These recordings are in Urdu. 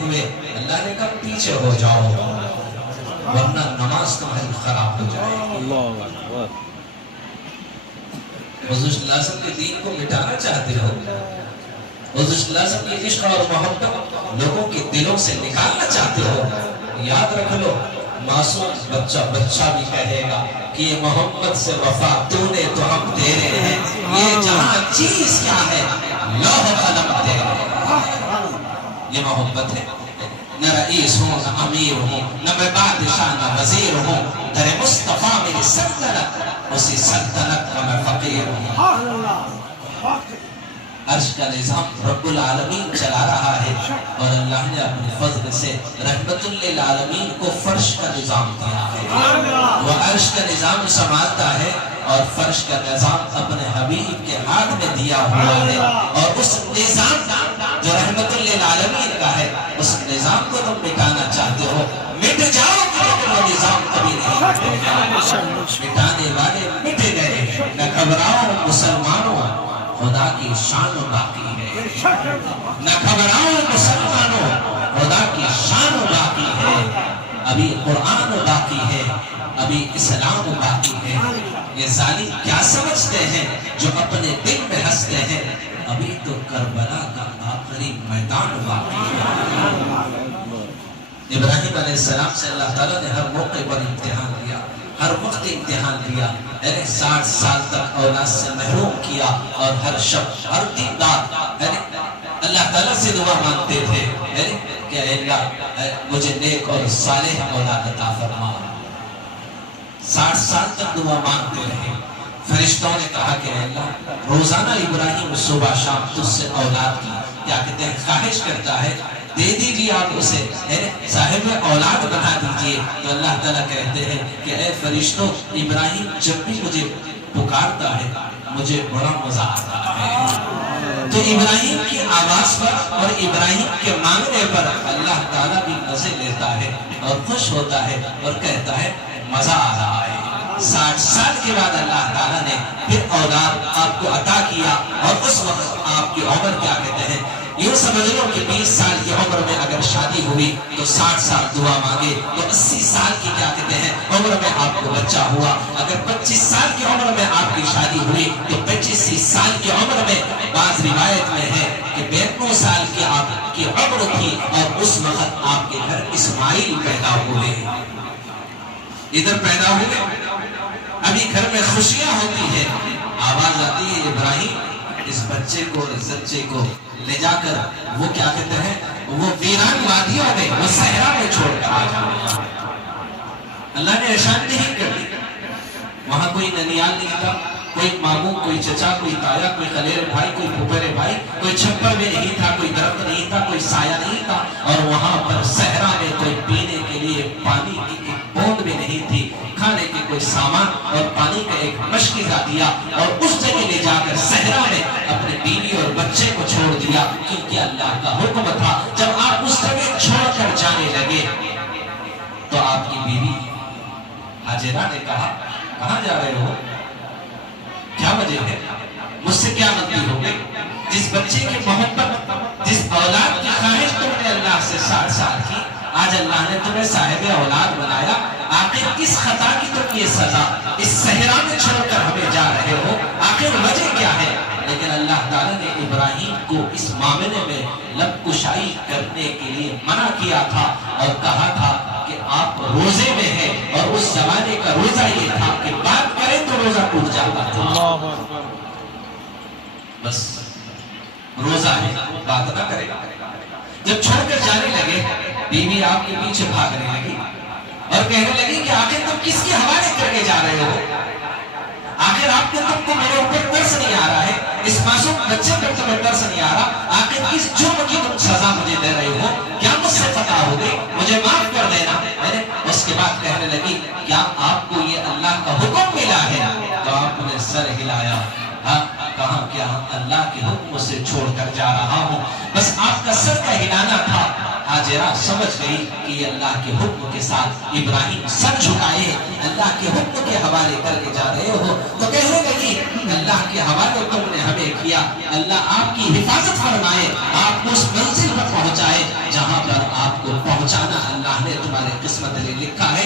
ہوئے اللہ نے کہا پیچھے ہو جاؤ ورنہ نماز تمہاری خراب ہو جائے گی۔ اللہ اکبر۔ حضور صلی اللہ علیہ وسلم کے دین کو مٹانا چاہتے ہو، حضور صلی اللہ علیہ وسلم کی عشق اور محبت لوگوں کے دلوں سے نکالنا چاہتے ہو، یاد رکھ لو معصوم بچہ بھی کہے گا کہ یہ محمد سے وفا تو نے تو ہم تیرے ہیں، یہ جہاں چیز کیا ہے لوح قلم تیرے، یہ محبت ہے۔ نہ رئیس ہوں نہ امیر ہوں نہ میں بادشاہ نہ وزیر ہوں، در مصطفیٰ میری سلطنت اسی سلطنت کا میں فقیر ہوں۔ عرش کا نظام رب العالمین چلا رہا ہے اور اللہ نے اپنے فضل سے رحمت للعالمین کو فرش کا نظام دیا ہے، وہ عرش کا نظام سنبھالتا ہے اور فرش کا نظام اپنے حبیب کے ہاتھ میں دیا ہوا ہے، اور اس نظام جو رحمت للعالمین کا ہے اس نظام کو تم مٹانا چاہتے ہو، مٹ جاؤ لیکن وہ نظام کبھی نہیں مٹے گا، مٹانے والے مٹ گئے، نہ گھبراؤ مسلمانوں خدا کی شان باقی ہے، نہ گھبراؤ مسلمانوں خدا کی شان باقی ہے، ابھی قرآن باقی ہے، ابھی اسلام باقی ہے۔ یہ ظالم کیا سمجھتے ہیں جو اپنے دل میں ہنستے ہیں، ابھی تو کربلا کا آخری میدان باقی ہے۔ ابراہیم علیہ السلام سے اللہ تعالیٰ نے ہر موقع پر امتحان لیا، ہر وقت امتحان لیا، 60 سال تک اولاد سے محروم کیا، اور ہر شب ہر دن رات اللہ تعالیٰ سے دعا مانگتے تھے کہ اے اللہ مجھے نیک اور صالح اولاد عطا فرما۔ 60 سال تک دعا مانگتے رہے، فرشتوں نے کہا کہ اے اللہ روزانہ ابراہیم صبح شام تجھ سے اولاد کی کیا کہتے ہیں خواہش کرتا ہے، دے دیجیے آپ اسے صاحب اولاد بنا دیجیے۔ تو اللہ تعالیٰ کہتے ہیں کہ اے فرشتوں ابراہیم جب بھی مجھے پکارتا ہے مجھے بڑا مزہ آتا ہے۔ تو ابراہیم کی آواز پر اور ابراہیم کے مانگنے پر اللہ تعالیٰ بھی مزے لیتا ہے اور خوش ہوتا ہے اور کہتا ہے مزہ آ رہا ہے۔ 60 سال کے بعد اللہ تعالیٰ نے پھر اولاد آپ کو عطا کیا، اور اس وقت آپ کی عمر کیا کہتے ہیں، یوں سمجھ لو کہ 20 سال کی عمر میں اگر شادی ہوئی تو 60 سال دعا مانگے تو 80 سال کی کیا کہتے ہیں عمر میں آپ کو بچہ ہوا، اگر 25 سال کی عمر میں آپ کی شادی ہوئی تو 25 سال کی عمر میں بعض روایت میں ہے کہ 92 سال کی آپ کی عمر تھی، اور اس وقت آپ کے گھر اسماعیل پیدا ہوئے، ادھر پیدا ہوئے، ابھی گھر میں خوشیاں ہوتی ہیں، آواز آتی ہے ابراہیم اس بچے کو اس بچے کو لے جا کر وہ کیا کہتے ہیں وہ ویران وادیوں میں وہ صحرا میں چھوڑ کر آ جاؤ۔ اللہ نے احسان نہیں کر دی، وہاں کوئی ننیال نہیں تھا، کوئی ماموں کوئی چچا کوئی تایا کوئی خلیر بھائی کوئی پھپھیرے بھائی، کوئی چھپر میں نہیں تھا، کوئی درخت نہیں تھا، کوئی سایہ نہیں تھا، اور وہاں پر صحرا میں کوئی پینے کے لیے پانی کی ایک بوند بھی نہیں تھی، کھانے کے کوئی سامان اور پانی کا ایک مشکیزہ دیا، اور اس جگہ لے جا کر صحرا میں اپنے بیوی اور بچے کو چھوڑ دیا، کیونکہ اللہ کا حکم تھا۔ جب آپ اس جگہ چھوڑ کر جانے لگے تو آپ کی بیوی حاجرہ نے کہا کہاں جا رہے ہو، کیا وجہ ہے، مجھ سے کیا غلطی ہو گئی، جس بچے کی محبت جس اولاد کی خواہش تم نے اللہ سے 60 سال کی، آج اللہ نے تمہیں صاحب اولاد بنایا، آخر کس خطا کی تم یہ سزا اس صحرا میں چھوڑ کر ہمیں جا رہے ہو، آخر وجہ کیا ہے؟ لیکن اللہ تعالیٰ نے ابراہیم کو اس معاملے میں لب کشائی کرنے کے لیے منع کیا تھا، اور کہا تھا کہ آپ روزے میں ہیں، اور اس زمانے کا روزہ یہ تھا کہ بات کریں تو روزہ ٹوٹ جاتا تھا، بس روزہ ہے بات نہ کرے۔ جب چھوڑ کر جانے لگے بیوی آپ کے پیچھے بھاگنے لگی اور کہنے لگی کہ آخر تم کس کے حوالے کر کے جا رہے ہو، آخر آپ کو تم کو میرے اوپر ترس نہیں آ رہا ہے، اس معصوم بچے پر تمہیں ترس نہیں آ رہا، آخر کس جرم کی تم سزا مجھے دے رہے ہو، کیا مجھ سے خطا ہو گئی، مجھے معاف کر دینا۔ اس کے بعد کہنے لگی کیا آپ کو یہ اللہ کا حکم ملا ہے؟ تو آپ نے سر ہلایا، ہاں کہاں کیا اللہ کے حکم سے چھوڑ کر جا رہا ہوں، بس آپ کا سر کا ہلانا تھا۔ حاجرہ سمجھ گئی کہ یہ اللہ کے حکم کے ساتھ ابراہیم سر جھکائے اللہ کے حکم کے حوالے کر کے جا رہے ہو، تو کہنے لگی اللہ کے حوالے تم نے ہمیں کیا، اللہ آپ کی حفاظت فرمائے، آپ اس منزل پر پہنچائے جہاں پر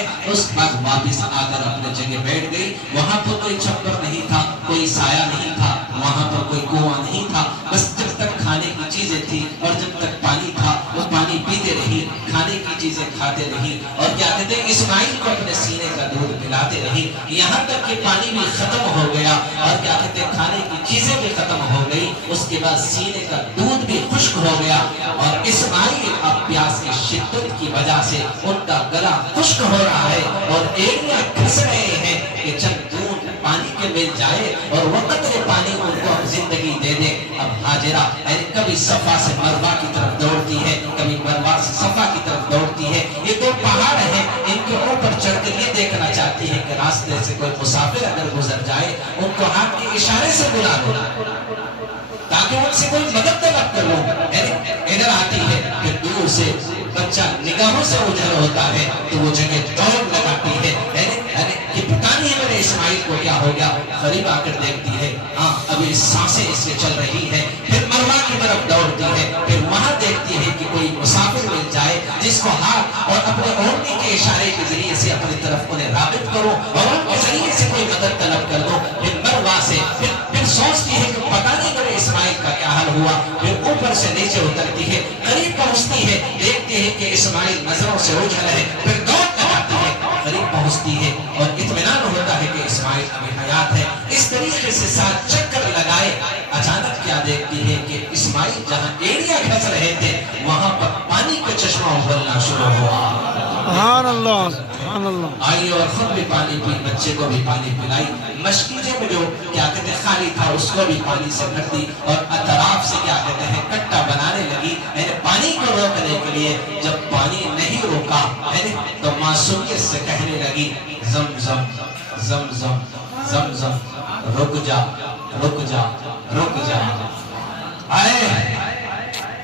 ہے. اس کے بعد واپس آ کر اپنے جگہ بیٹھ گئی. وہاں پر کوئی چھپر نہیں تھا, کوئی سایہ نہیں تھا, وہاں پر کوئی کنواں نہیں تھا. بس جب تک کھانے کی چیزیں تھی اور جب تک پانی تھا وہ پانی پیتے رہی, کھانے کی چیزیں کھاتے رہی, اور کیا کہتے ہیں اسماعیل کو اپنے سینے کا دودھ پلاتے رہی, یہاں تک کہ پانی بھی ختم ہو گیا اور کیا کہتے ہیں کھانے کی چیزیں بھی ختم ہو گئی. اس کے بعد سینے کا دودھ بھی خشک ہو گیا اور اسماعیل اب پیاس کی شدت کی وجہ سے ان کا گلا خشک ہو رہا ہے اور ایڑیاں گھس رہے ہیں کہ چند دودھ پانی کے مل جائے اور وہ قطرے پانی ان کو زندگی دے دے. اب ہاجرہ کبھی صفا سے مروہ کی طرف دوڑتی ہے, کبھی مروہ سے صفا کی طرف دوڑتی ہے. یہ دو پہاڑ ہیں, ان کے اوپر چڑھ کر یہ دیکھنا چاہتی ہے کہ راستے سے کوئی مسافر اگر گزر جائے ان کو ہاتھ کے اشارے سے بلا لو تاکہ ان سے کوئی مدد طلب کر لو. ادھر آتی ہے پھر دور سے بچہ نگاہوں سے اجھل ہوتا ہے تو وہ جگہ دوڑ لگاتی ہے کہ پتہ نہیں میرے اسماعیل کو کیا ہو گیا. قریب آ کر دیکھتی ہے, ہاں ابھی سانسیں اس میں چل رہی ہے. پھر مروہ کی طرف دوڑتی ہے, پھر وہاں دیکھتی ہے کہ کوئی مسافر مل جائے جس کو ہاتھ اور اپنے اوڑھنی کے اشارے کے ذریعے سے اپنی طرف انہیں راغب کرو اور ان کے ذریعے سے کوئی مدد طلب کر دو. پھر مروہ سے پھر سوچتی ہے کہ پتہ نہیں میرے اسماعیل کا کیا حال ہوا. پھر اوپر سے نیچے اترتی ہے, قریب پہنچتی ہے, دیکھتی ہے کہ اسماعیل نظروں سے اجھل ہے. پھر دوڑ لگاتی ہے, قریب پہنچتی ہے اور اطمینان ہوتا ہے کہ اسماعیل ابھی حیات ہے. اس طریقے سے 7 چکر لگائے. اچانک کیا دیکھتی ہے کہ اسماعیل جہاں ایڑیاں گھس رہے تھے وہاں پر پانی کا چشمہ ابلنا شروع ہوا. سبحان اللہ, سبحان اللہ. آئی اور خود بھی پانی پی, بچے کو بھی پانی پلائی. مشکیزے میں جو کیا کہتے ہیں خالی تھا اس کو بھی پانی سے بھر دی اور اطراف سے کیا کہتے ہیں کٹا بنانے لگی پانی کو روکنے کے لیے. جب پانی نہیں روکا تو معصومیت سے کہنے لگی زمزم زمزم زمزم رک جا رک جا رک جا. آئے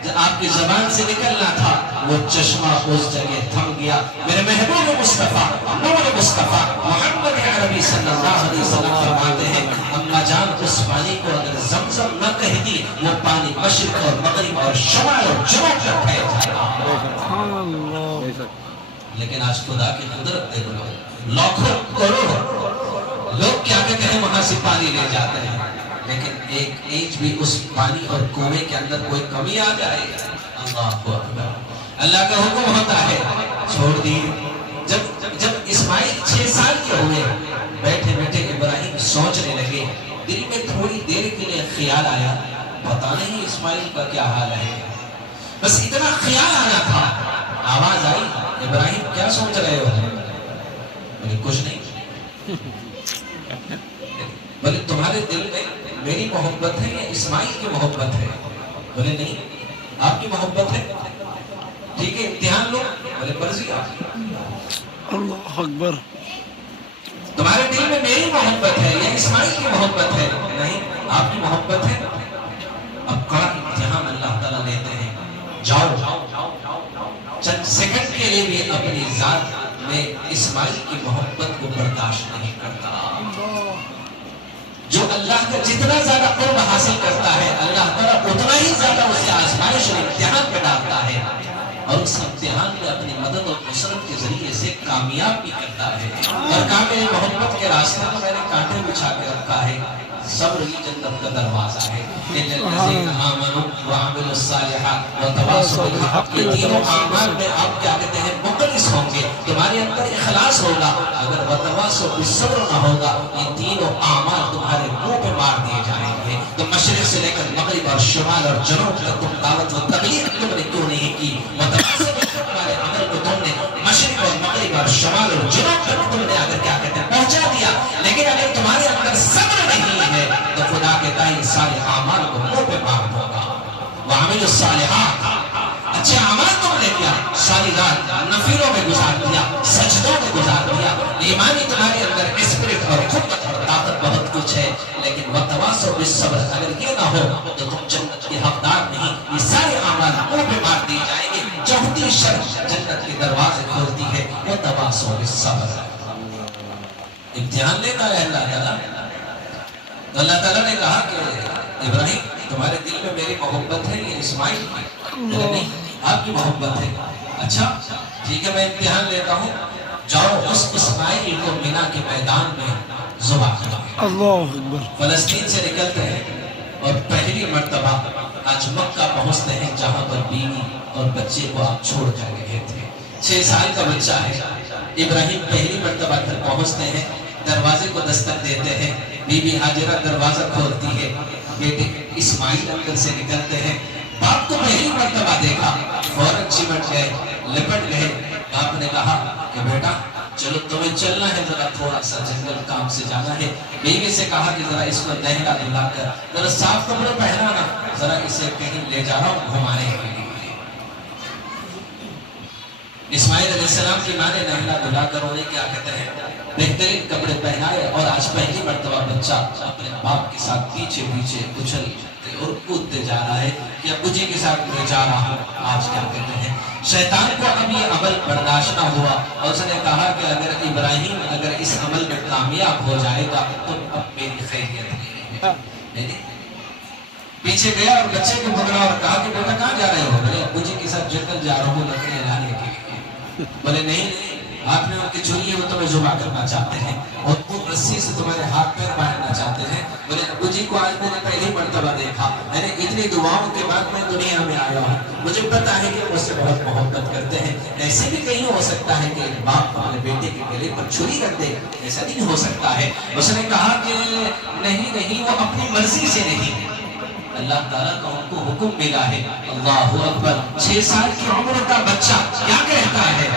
جب آپ کی زبان سے نکلنا تھا وہ چشمہ اس جگہ تھم گیا. میرے محبوب مصطفیٰ نور مصطفیٰ محمد عربی صلی اللہ علیہ وسلم فرماتے ہیں اما جان اس پانی کو اگر زمزم نہ کہہ دی وہ پانی مشرق اور مغرب اور شمال اور جنوب تک پھیل جائے. لیکن آج خدا کی قدرت دیکھ لو, لاکھوں کروڑوں لوگ کیا کہتے ہیں وہاں سے پانی لے جاتے ہیں, لیکن ایک انچ بھی اس پانی اور کنویں کے اندر کوئی کمی آ جائے. اللہ اکبر, اللہ کا حکم ہوتا ہے چھوڑ دی. جب اسماعیل 6 سال کے ہوئے, بیٹھے بیٹھے ابراہیم سوچنے لگے. دل میں تھوڑی دیر کے لیے خیال آیا پتہ نہیں اسماعیل کا کیا حال ہے. بس اتنا خیال آنا تھا, آواز آئی ابراہیم کیا سوچ رہے ہو؟ بولے کچھ نہیں. بولے تمہارے دل میں میری محبت ہے یا اسماعیل کی محبت ہے؟ بولے نہیں آپ کی محبت ہے. ٹھیک ہے امتحان لو. بولے مرضی آپ. اللہ اکبر. تمہارے دل میں میری محبت ہے یا اسماعیل کی محبت ہے؟ نہیں آپ کی محبت ہے. اب کڑا امتحان اللہ تعالیٰ لیتے ہیں. جاؤ چند سیکنڈ کے لیے بھی اپنی ذات میں اسماعیل کی محبت کو برداشت نہیں کرتا. جو اللہ کا جتنا زیادہ قرب حاصل کرتا ہے اللہ تعالیٰ اتنا ہی زیادہ اس کے آزمائش اور امتحان پہ ڈالتا ہے اور اس امتحان میں اپنی مدد اور نصرت کے ذریعے سے کامیاب بھی کرتا ہے. اور کہا میری محبت کے راستے میں میں نے کانٹے بچھا کے رکھا ہے. صبر ہی جنت کا دروازہ ہے. الذین آمنوا وعملوا الصالحات وتواصوا بالحق. یہ تینوں اعمال میں آپ کیا کہتے ہیں مخلص ہوں گے, تمہارے اندر اخلاص ہوگا. اگر وتواصوا بالصبر نہ ہوگا یہ تینوں اعمال تمہارے منہ پہ مار دیے جائیں گے. تو مشرق سے لے کر مغرب اور شمال اور جنوب تک تم دعوت و تبلیغ تم نے کیوں نہیں کی؟ وتواصوا بالحق والے عمل کو تم نے مشرق اور مغرب اور شمال اور جنوب تک تم نے اگر کیا کہتے ہیں پہنچا دیا. لیکن اگر تمہارے اندر صبر نہیں ہے تو خدا کہتا ہے سارے اعمال کو منہ پہ مار دوں گا. وعملوا الصالحات, اچھے اعمال تم نے کیا, ساری رات نفلوں میں گزار دیا, سجدوں میں گزار دیا. ایمانی تمہارے اندر اسپرٹ اور قوت اور طاقت بہت کچھ ہے, لیکن وتواصوا بالصبر اگر یہ نہ ہو تو تم جنت کے حقدار نہیں. یہ سارے اعمال منہ پہ مار دیے جائیں گے. چوتھی شرط جنت کے دروازے کھولتی ہے وتواصوا بالصبر. امتحان لیتا ہے اللہ تعالیٰ. تو اللہ تعالیٰ نے کہا کہ ابراہیم تمہارے دل میں میری محبت ہے یہ اسماعیل کی؟ نہیں آپ کی محبت ہے. اچھا ٹھیک ہے میں امتحان لیتا ہوں. جاؤ اس اسماعیل کو مینا کے میدان میں ذبح کرو۔ اللہ اکبر۔ فلسطین سے نکلتے ہیں اور پہلی مرتبہ آج مکہ پہنچتے ہیں جہاں پر بیوی اور بچے کو آپ چھوڑ کر گئے تھے۔ 6 سال کا بچہ ہے۔ ابراہیم پہلی مرتبہ گھر پہنچتے ہیں، دروازے کو دستک دیتے ہیں، بی بی ہاجرہ دروازہ کھولتی ہے، بیٹے اسماعیل اندر سے نکلتے ہیں۔ باپ کو پہلی مرتبہ دیکھا، فوراً چمٹ گئے، لپٹ گئے۔ باپ نے کہا کہ بیٹا چلو تمہیں چلنا ہے، ذرا تھوڑا سا جنگل کام سے جانا ہے۔ بیوی سے کہا کہ ذرا اس کو نہلا دھلا کر ذرا صاف کپڑے پہنانا، ذرا اسے کہیں لے جا رہا ہوں گھمانے کے لیے۔ اسماعیل علیہ السلام کی ماں نے نہلا دھلا کر انہیں کیا کہتے ہیں بہترین کپڑے پہنائے، اور آج پہلی مرتبہ بچہ اپنے باپ کے ساتھ پیچھے پیچھے اچھلتے اور کودتے جا رہا ہے کہ ابو جی کے ساتھ میں جا رہا ہوں۔ آج کیا کہتے ہیں شیطان کو اب یہ عمل برداشت نہ ہوا اور اس نے کہا کہ اگر ابراہیم اگر اس عمل میں کامیاب ہو جائے گا تو اب میری خیریت نہیں۔ پیچھے گیا اور بچے کو پکڑا اور کہا کہ بیٹا کہاں جا رہے ہو؟ بولے ابو جی کے ساتھ جنگل جا رہا ہوں لکڑیاں لانے کے لیے۔ بولے نہیں ہاتھ میں ان کی چھری ہے، وہ تمہیں ذبح کرنا چاہتے ہیں اور وہ رسی سے تمہارے ہاتھ پیر باندھنا چاہتے ہیں۔ بولے ابو جی کو آج میں نے پہلی مرتبہ دیکھا، میں نے اتنی دعاؤں کے بعد میں دنیا میں آیا ہوں، مجھے پتا ہے کہ مجھ سے بہت محبت کرتے ہیں۔ ایسے بھی کہیں ہو سکتا ہے کہ ایک باپ اپنے بیٹے کے گلے پر چھری رکھ دے، ایسا نہیں ہو سکتا ہے۔ اس نے کہا کہ نہیں وہ اپنی مرضی سے نہیں، اللہ تعالیٰ کا ان کو حکم ملا ہے۔ اللہ اکبر۔ 6 سال کی عمر کا بچہ کیا کہتا ہے؟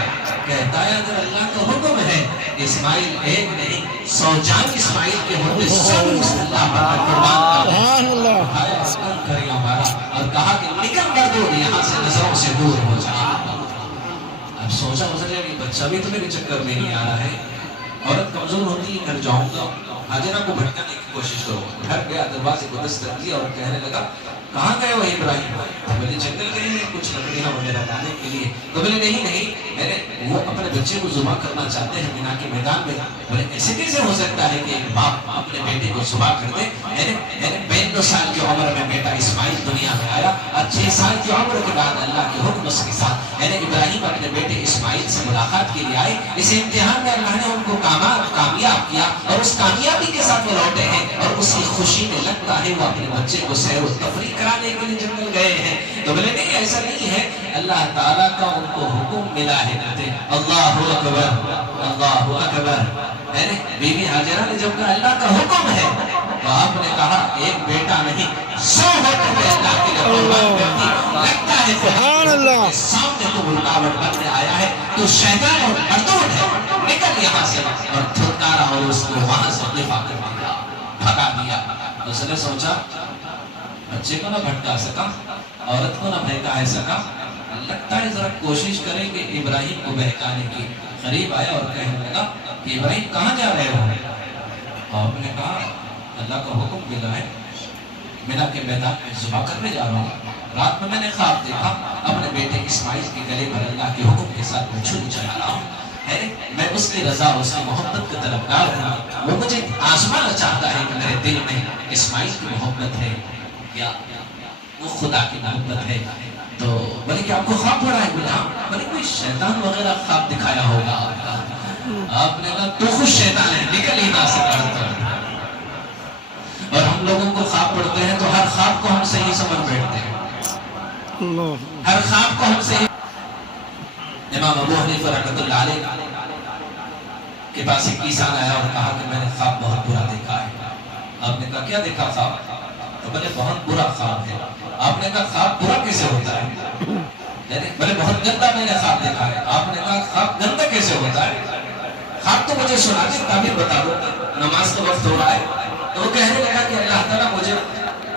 کہتا ہے اگر اللہ کا حکم ہے اسماعیل ایک نہیں 100 جان اسماعیل کے ہوتے سب اللہ پر قربان کر دیں اور کہا کہ نکل کر دو یہاں سے نظروں سے دور ہو جائے۔ اب سوچا کہ بچہ بھی تمہیں چکر میں نہیں آ رہا ہے، عورت کمزور ہوتی ہے، گھر جاؤں گا، ہاجرہ کو بھٹکانے کی کوشش کرو۔ گھر گیا، دروازے کو دستک دیا اور کہنے لگا کہاں گئے وہ ابراہیم؟ بولے جنگل گئے ہیں کچھ لکڑیاں وغیرہ لانے کے لیے۔ تو بولے نہیں وہ اپنے بچے کو ذبح کرنا چاہتے ہیں مینا کے میدان میں۔ بولے ایسے کیسے ہو سکتا ہے کہ ایک باپ اپنے بیٹے کو ذبح کر دے؟ 52 سال کی عمر میں بیٹا اسماعیل دنیا میں آیا اور 6 سال کی عمر کے بعد اللہ کے حکم اس کے ساتھ ابراہیم اپنے بیٹے اسماعیل سے ملاقات کے لیے آئے۔ اس امتحان میں اللہ نے ان کو کامیاب کیا اور اس کامیابی کے ساتھ وہ لوٹے ہیں اور اس کی خوشی میں لگتا ہے وہ اپنے بچے کو سیر و تفریح کرانے کے لیے جنگل گئے ہیں۔ تو بولے نہیں ایسا نہیں ہے، اللہ تعالیٰ کا ان کو حکم ملا ہے۔ اللہ اکبر اللہ اکبر۔ بی بی ہاجرہ نے جب کہا اللہ کا حکم ہے تو آپ نے کہا ایک بیٹا نہیں 100 ہوتے ہوئے اللہ کے لیے قربان کرتی۔ لگتا ہے سبحان اللہ۔ سامنے تو رکاوٹ بننے آیا ہے، تو شیطان اور مردود ہے، نکل یہاں سے، اور دھتکارا اور اس کو وہاں سے دفاع کر دیا، بھگا دیا۔ اس نے سوچا بچے کو نہ بھٹکا سکا، عورت کو نہ بہکا سکا، لگتا ہے ذرا کوشش کریں کہ ابراہیم کو بہکانے کی۔ قریب آیا اور کہنے لگا کہ ابراہیم کہاں جا رہے ہو؟ آپ نے کہا اللہ کا حکم ملا ہے، مینا کے میدان میں ذبح کرنے جا رہا ہوں۔ رات میں نے خواب دیکھا اپنے بیٹے اسماعیل کے گلے پر اللہ کے حکم کے ساتھ میں چھری چلا رہا ہوں۔ میں اس کی رضا اس کی محبت کا طلبگار ہوں۔ وہ مجھے آزمانا چاہتا ہے کہ میرے دل میں اسماعیل کی محبت ہے یا وہ خدا کی محبت ہے۔ تو بولے کہ آپ کو خواب پڑا ہے؟ بولے ہاں۔ بولے کوئی شیطان وغیرہ خواب دکھایا ہوگا آپ نے کہا تو خود شیطان ہے، نکل ہی نہ سکتا۔ اور ہم لوگوں کو خواب پڑھتے ہیں تو ہر خواب کو ہم صحیح سمجھ بیٹھتے ہیں، ہر خواب کو ہم صحیح۔ امام ابو حنیفہ رحمۃ اللہ علیہ کے پاس ایک انسان آیا اور کہا کہ میں نے خواب بہت برا دیکھا ہے۔ آپ نے کہا کیا دیکھا خواب؟ تو بولے بہت برا خواب ہے۔ آپ نے کہا خواب برا کیسے ہوتا ہے؟ بولے بہت گندا میں نے خواب دیکھا ہے۔ آپ نے کہا خواب گندا کیسے ہوتا ہے؟ خواب تو مجھے سنا دے، تعبیر بتا دو، نماز کا وقت ہو رہا ہے۔ تو وہ کہنے لگا کہ اللہ تعالیٰ مجھے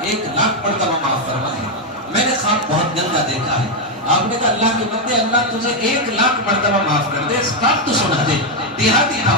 1,00,000 مرتبہ معاف فرما ہے، میں نے خواب بہت گندا دیکھا ہے۔ آپ نے کہا اللہ کے بندے اللہ تجھے 1,00,000 مرتبہ معاف کر دے، خواب تو سنا دے۔ دیہاتی تھا،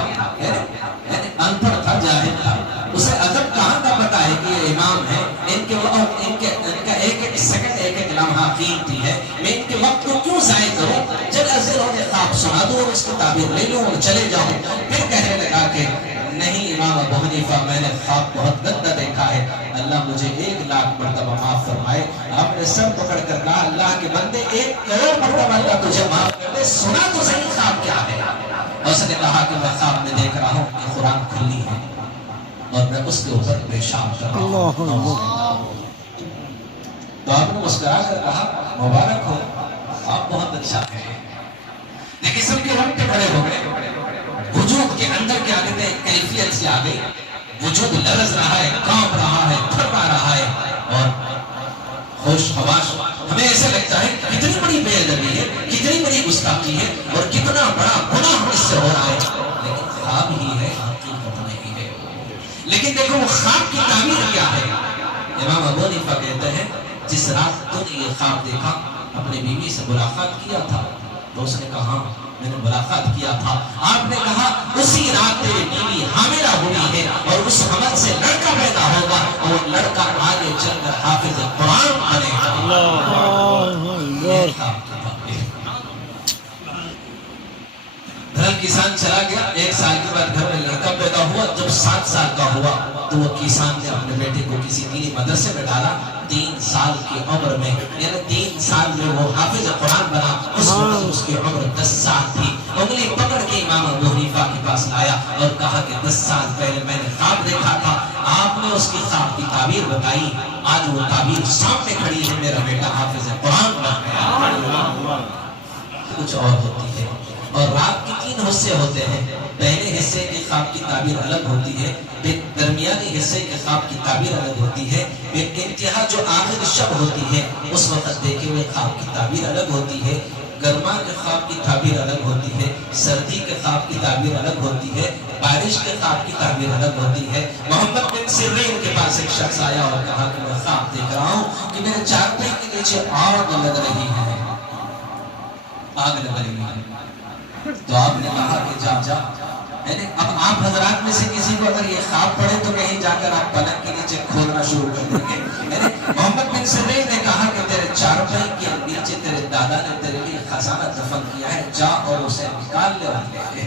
ان پڑھ تھا، جاہل تھا، اسے ادب کہاں کا پتا ہے کہ یہ امام ہے، ان کا ایک ایک سیکنڈ ایک ایک لمحہ قیمتی ہے، میں ان کے وقت کو کیوں ضائع کروں؟ جب ازل ہو خواب سنا دو اور اس کی تعبیر لے لوں اور چلے جاؤں۔ پھر کہنے لگا کہ نہیں امام ابو حنیفہ میں نے خواب بہت گندا دیکھا ہے، اللہ مجھے 1,00,000 مرتبہ معاف فرمائے. آپ نے سر پکڑ کر کہا اللہ کے بندے 1,000,000 مرتبہ اللہ تجھے معاف کر دے, سنا تو صحیح خواب کیا ہے. اور اس نے کہا کہ میں خواب میں دیکھ رہا ہوں کہ قرآن کھلی ہے اور میں اس کے اوپر پیشاب کر رہا ہوں. تو آپ نے مسکرا کر کہا مبارک ہو, آپ بہت اچھا ہے. لیکن سب کے وقت کھڑے ہو گئے, وجود کے اندر کیا کہتے ہیں کیفیت سے آ گئی, وجود لرز رہا ہے, کانپ رہا ہے, تھرپا رہا ہے اور ہوش خواش. ہمیں ایسا لگتا ہے کتنی بڑی بے ادبی ہے, کتنی بڑی گستاخی ہے اور کتنا بڑا گناہ اس سے ہو رہا ہے, لیکن خواب ہی ہے, حقیقت نہیں ہے. لیکن دیکھو وہ خواب کی تعبیر کیا ہے. امام ابو حنیفہ کہتے ہیں جس رات تو نے یہ خواب دیکھا, اپنی بیوی سے ملاقات کیا تھا. تو اس نے کہا میں نے ملاقات کیا تھا. آپ نے کہا اسی رات تیری بیوی حاملہ ہوئی ہے اور اس حمل سے لڑکا پیدا ہوگا اور وہ لڑکا آگے چل کر حافظ قرآن بنے گا. گھر کسان چلا گیا, 1 سال کے بعد گھر میں لڑکا پیدا ہوا. جب 7 سال کا ہوا تو وہ کسان نے اپنے بیٹے کو کسی دینی مدرسے میں ڈالا. 3 سال کی عمر میں, یعنی 3 سال میں وہ حافظ قرآن بنا. اس وقت اس کی عمر 10 سال تھی. انگلی پکڑ کے امام ابو حنیفہ کے پاس لایا اور کہا کہ 10 سال پہلے میں نے خواب دیکھا تھا, آپ نے اس کی خواب کی تعبیر بتائی, آج وہ تعبیر سامنے کھڑی ہے, میرا بیٹا حافظ قرآن بن گیا. کچھ اور ہوتی ہے اور رات کے 3 حصے ہوتے ہیں. پہلے حصے کے خواب کی تعبیر الگ ہوتی ہے, پھر درمیانی حصے کے خواب کی تعبیر الگ ہوتی ہے, پھر انتہا جو آخر شب ہوتی ہے اس وقت دیکھے ہوئے خواب کی تعبیر الگ ہوتی ہے. گرما کے خواب کی تعبیر الگ ہوتی ہے, سردی کے خواب کی تعبیر الگ ہوتی ہے, بارش کے خواب کی تعبیر الگ ہوتی ہے. محمد بن سیرین کے پاس ایک شخص آیا اور کہا کہ میں خواب دیکھ رہا ہوں کہ میرے چارپائی کے نیچے آگ لگ رہی ہے, آگ لگ رہی ہے. تو آپ نے کہا کہ جا. اب آپ حضرات میں سے کسی کو اگر یہ خواب پڑے تو کہیں جا کر آپ پلنگ کے نیچے کھولنا شروع کر دیں گے. محمد بن سیرین نے کہا کہ تیرے چارپائی کے نیچے تیرے دادا نے تیرے لیے خزانہ دفن کیا ہے, جا اور اسے نکال لے اور لے لے.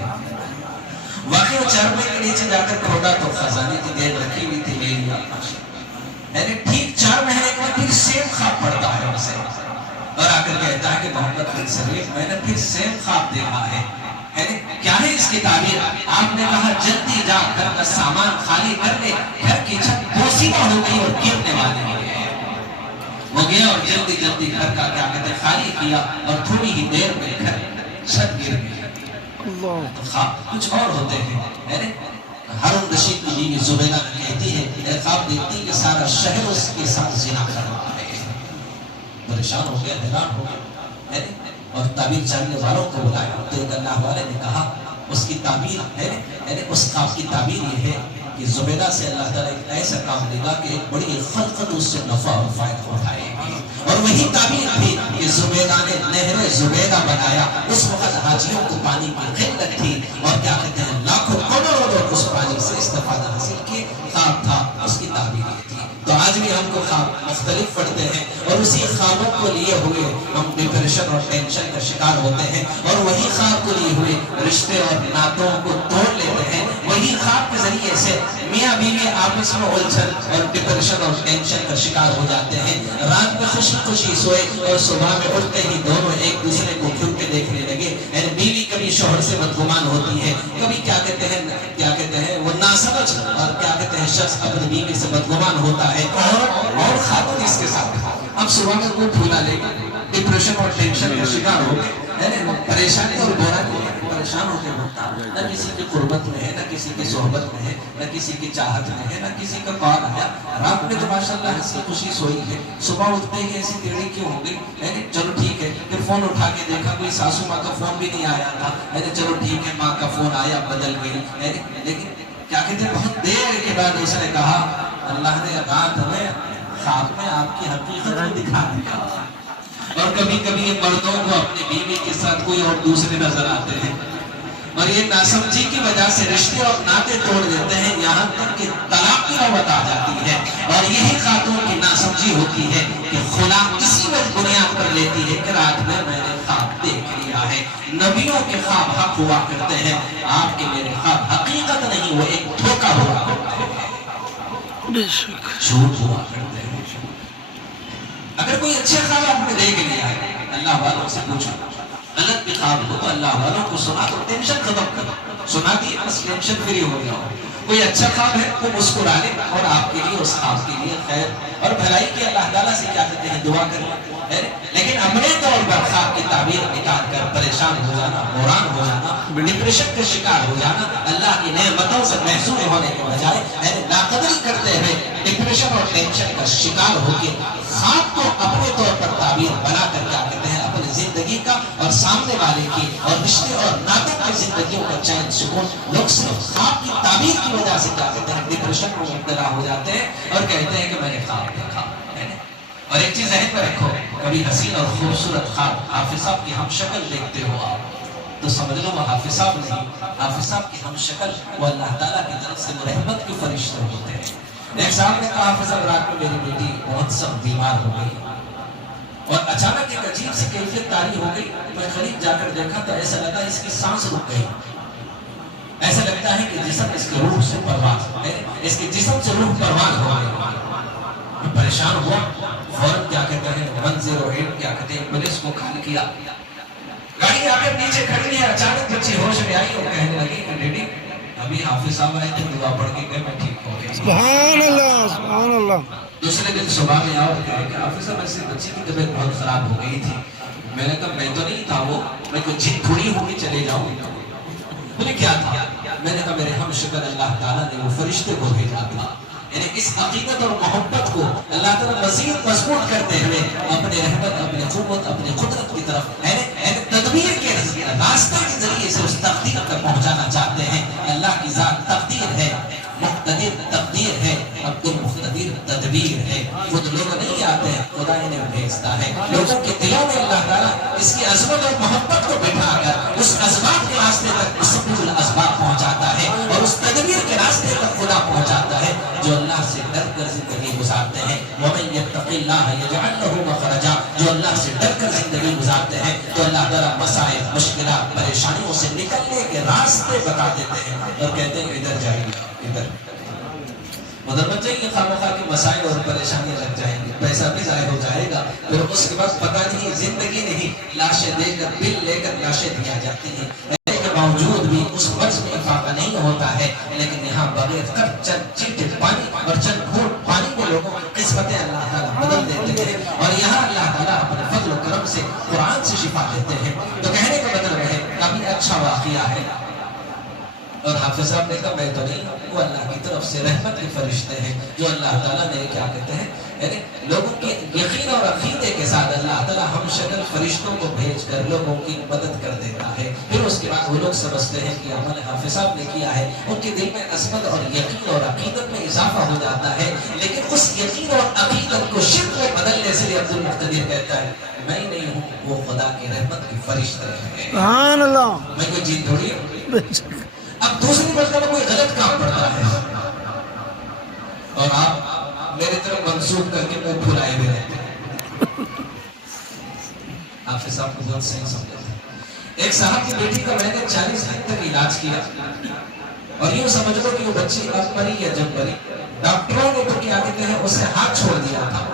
واقعی وہ چارپائی کے نیچے جا کر کھودا تو خزانے کی دیر رکھی ہوئی تھی, لے لیا. ٹھیک 4 مہینے کے بعد پھر سیم خواب پڑتا ہے اسے اور آ کر کہتا ہے کہ محمد بن سیرین میں نے پھر سیم خواب دیکھا ہے, کیا ہے اس کی تعبیر. آپ نے کہا جلدی جا, گھر کا سامان خالی کر لے, گھر کی چھت بوسیدہ ہو گئی اور گرنے والی ہے. وہ گیا اور جلدی جلدی گھر کا کیا کہتے ہیں خالی کیا اور تھوڑی ہی دیر میں گھر چھت گر گئی. خواب کچھ اور ہوتے ہیں. ہارون رشید کی بیوی زبیدہ کہتی ہے خواب دیکھتی کہ سارا شہر اس کے ساتھ زنا کر رہا ہے. پریشان ہو گیا, حیران ہو گیا اور تعبیر جاننے والوں کو بلایا. تو ایک اللہ والے نے کہا اس کی تعبیر ہے, یعنی اس خواب کی تعبیر یہ ہے کہ زبیدہ سے اللہ تعالیٰ ایک ایسا کام دے گا کہ ایک بڑی خلقت اس سے نفع اور فائدہ اٹھائے گی. اور وہی تعبیر تھی کہ زبیدہ نے نہر زبیدہ بنایا. اس وقت حاجیوں کو پانی کی قلت تھی اور کیا کہتے ہیں لاکھوں کروڑوں لوگ اس پانی سے استفادہ حاصل کیے. خواب تھا, اس کی تعبیر یہ تھی. تو آج بھی ہم کو خواب مختلف پڑھتے ہیں اور اسی خوابوں کو لیے ہوئے ہم ڈپریشن اور ٹینشن کا شکار ہوتے ہیں اور وہی خواب کو لیے ہوئے رشتے اور ناتوں کو توڑ لیتے ہیں. وہی خواب کے ذریعے سے میاں بیوی آپس میں الجھن اور ڈپریشن اور ٹینشن کا شکار ہو جاتے ہیں. رات میں خوشی خوشی سوئے اور صبح میں اٹھتے ہی دونوں ایک دوسرے کو کھل کے دیکھنے لگے. یعنی بیوی کبھی شوہر سے بدگمان ہوتی ہے, کبھی کیا کہتے ہیں وہ ناسمجھ اور کیا کہتے ہیں شخص اپنی بیوی سے بدگمان ہوتا ہے اور خاتون اس کے ساتھ. اب صبح میں وہ بھولا لے گا, ڈپریشن اور ٹینشن کا شکار ہو گئے, پریشانی اور بحران میں پریشان ہو کے ہوتا. نہ کسی کی قربت میں ہے, نہ کسی کی صحبت میں ہے, نہ کسی کی چاہت میں ہے, نہ کسی کا کال آیا. رات میں تو ماشاءاللہ ہنسی خوشی سوئی ہے, صبح اٹھتے ہی ایسی ٹیڑھی کیوں ہو گئی. چلو ٹھیک ہے, پھر فون اٹھا کے دیکھا کوئی ساسو ماں کا فون بھی نہیں آیا تھا. چلو ٹھیک ہے, ماں کا فون آیا, بدل گئی. لیکن کیا کہتے ہیں بہت دیر کے بعد اس نے کہا اللہ نے رات میں خواب میں آپ کی حقیقت کو دکھا دیا. اور کبھی کبھی مردوں کو اپنی بیوی کے ساتھ کوئی اور دوسرے نظر آتے ہیں اور یہ ناسمجھی کی وجہ سے رشتے اور ناطے توڑ دیتے ہیں, یہاں تک کہ طلاق کی نوبت آ جاتی ہے. اور یہی خاتون کی ناسمجھی ہوتی ہے کہ خلا اسی وقت بنیاد پر لیتی ہے کہ رات میں میں نے خواب دیکھ لیا ہے. نبیوں کے خواب حق ہوا کرتے ہیں, آپ کے میرے خواب حقیقت نہیں, وہ ایک دھوکہ ہوا کرتے ہیں. بے شک جھوٹ ہوا کرتے ہیں. اگر کوئی اچھے خواب آپ نے دیکھ لیا ہے، اللہ والوں سے پوچھو، غلط بھی خواب ہو تو اللہ والوں کو سنا تو ٹینشن ختم کرو، سنا دی بس ٹینشن فری ہو گیا ہو. کوئی اچھا خواب ہے وہ مسکرا لے اور آپ کے لیے اس خواب کے لیے خیر اور بھلائی کی اللہ تعالیٰ سے کیا کہتے ہیں دعا کریں. لیکن عملی طور پر خواب کی تعبیر نکال کر پریشان ہو جانا، حیران ہو جانا، ڈپریشن کا شکار ہو جانا، اللہ کی نعمتوں سے محسوس ہونے کے بجائے ناقدری کرتے ہوئے ڈپریشن اور ٹینشن کا شکار ہو کے خواب کو اپنے طور پر تعبیر بنا کر کیا کہتے ہیں اپنی زندگی کا اور سامنے والے کی اور رشتے اور ناطوں کی زندگیوں کا چین سکون، لوگ صرف خواب کی تعبیر کی وجہ سے کیا کہتے ہیں ڈپریشن میں مبتلا ہو جاتے ہیں اور کہتے ہیں کہ میں نے خواب دیکھا. اور ایک چیز ذہن میں رکھو، کبھی حسین اور خوبصورت خواب حافظ صاحب کی ہم شکل دیکھتے ہو آپ تو سمجھ لو وہ حافظ صاحب نہیں، حافظ صاحب کی ہم شکل وہ اللہ تعالیٰ کی طرف سے رحمت کے فرشتے ہوتے ہیں. ایک صاحب نے کہا حافظ صاحب رات میں میری بیٹی بہت سخت بیمار ہو گئی اور اچانک ایک عجیب سی کیفیت طاری ہو گئی. میں قریب جا کر دیکھا تو ایسا لگا اس کی سانس رک گئی، ایسا لگتا ہے کہ جسم اس کے روح سے پرواز، اس کے جسم سے روح پرواز ہو گئی. میں پریشان ہوا، فوراً کیا کہتے ہیں 108 کیا کہتے ہیں پولیس کو کال کیا. گاڑی آ کر نیچے کھڑی ہے، اچانک بچی ہوش میں آئی اور کہنے لگی کہ ڈیڈی ابھی حافظ صاحب آئے تھے دعا پڑھ کے کہ میں ٹھیک ہو گئی. سبحان اللہ سبحان اللہ. دوسرے دن صبح میں آؤ کہے کہ حافظ صاحب ایسے بچی کی طبیعت بہت خراب ہو گئی تھی. میں نے کہا میں تو نہیں تھا وہ، میں کوئی جن تھوڑی ہو کے چلے جاؤں. بولے کیا تھا؟ میں نے کہا میرے ہم شکر اللہ تعالیٰ نے وہ فرشتے کو بھیجا تھا. یعنی اس عقیدت اور محبت کو اللہ تعالیٰ مزید مضبوط کرتے ہوئے اپنے رحمت، اپنے قوت، اپنے قدرت کی طرف تدبیر کے راستے کے ذریعے سے اس تقدیر تک پہنچانا چاہتے ہیں. اللہ کی ذات تقدیر ہے، مقتدر تقدیر ہے، عبد المقتدر تدبیر ہے. خود لوگ نہیں آتے ہیں، خدا انہیں بھیجتا ہے. لوگوں کے دلوں میں اللہ تعالیٰ اس کی عظمت اور محبت کو بٹھا کر اس اسباب کے راستے تک سبل الاسباب پہنچاتا ہے اور اس تدبیر کے راستے تک خدا پہنچاتا ہے. جو اللہ سے ڈر کر زندگی گزارتے ہیں، وَمَن يَتَّقِ اللَّهَ يَجْعَلْ لَهُ مَخْرَجًا، جو اللہ سے ڈر کر زندگی گزارتے ہیں تو اللہ تعالیٰ مسائل، مشکلات، پریشانیوں سے نکلنے کے راستے بتا دیتے ہیں اور کہتے ہیں ادھر جائیے، ادھر ادھر بچ جائیے. خواہ کے مسائل اور پریشانیاں لگ جائیں گے، پیسہ بھی ضائع ہو جائے گا، پھر اس کے بعد پتہ نہیں زندگی نہیں، لاشیں دے کر بل لے کر لاشیں دیا جاتی ہیں. باوجود بھی اس فرض میں افاقہ نہیں ہوتا ہے. لیکن یہاں بغیر چند چیٹے پانی اور چند گھونٹ پانی میں لوگوں کی قسمتیں اللہ تعالیٰ بدل دیتے ہیں اور یہاں اللہ تعالیٰ اپنے فضل و کرم سے قرآن سے شفا دیتے ہیں. تو کہنے کا مطلب ہے کافی اچھا واقعہ ہے. اور حافظ صاحب نے کہا میں تو نہیں، وہ اللہ کی طرف سے رحمت کے فرشتے ہیں جو اللہ تعالیٰ نے کیا کہتے ہیں یعنی لوگوں کے یقین اور عقیدے کے ساتھ اللہ تعالیٰ ہم شکل فرشتوں کو بھیج کر لوگوں کی مدد کر دیتا ہے. پھر اس کے بعد وہ لوگ سمجھتے ہیں کہ عمل حافظ صاحب نے کیا ہے، ان کے دل میں عظمت اور یقین اور عقیدت میں اضافہ ہو جاتا ہے. لیکن اس یقین اور عقیدت کو شرک میں بدلنے سے عبد المقتدر کہتا ہے میں نہیں ہوں، وہ خدا کی رحمت کے فرشتے ہیں. سبحان اللہ. میں کوئی چیز تھوڑی ہوں. اب دوسری مرتبہ کوئی غلط کام کرتا ہے اور آپ میری طرف منسوخ کر کے منہ پھلائے ہوئے رہتے ہیں. حافظ صاحب کو بہت صحیح سمجھا تھا. ایک صاحب کی بیٹی کا میں نے 40 دن تک علاج کیا اور یوں سمجھ لو کہ وہ بچی اب مری یا جب مری. ڈاکٹروں نے تو کیا کہتے ہیں اسے ہاتھ چھوڑ دیا تھا.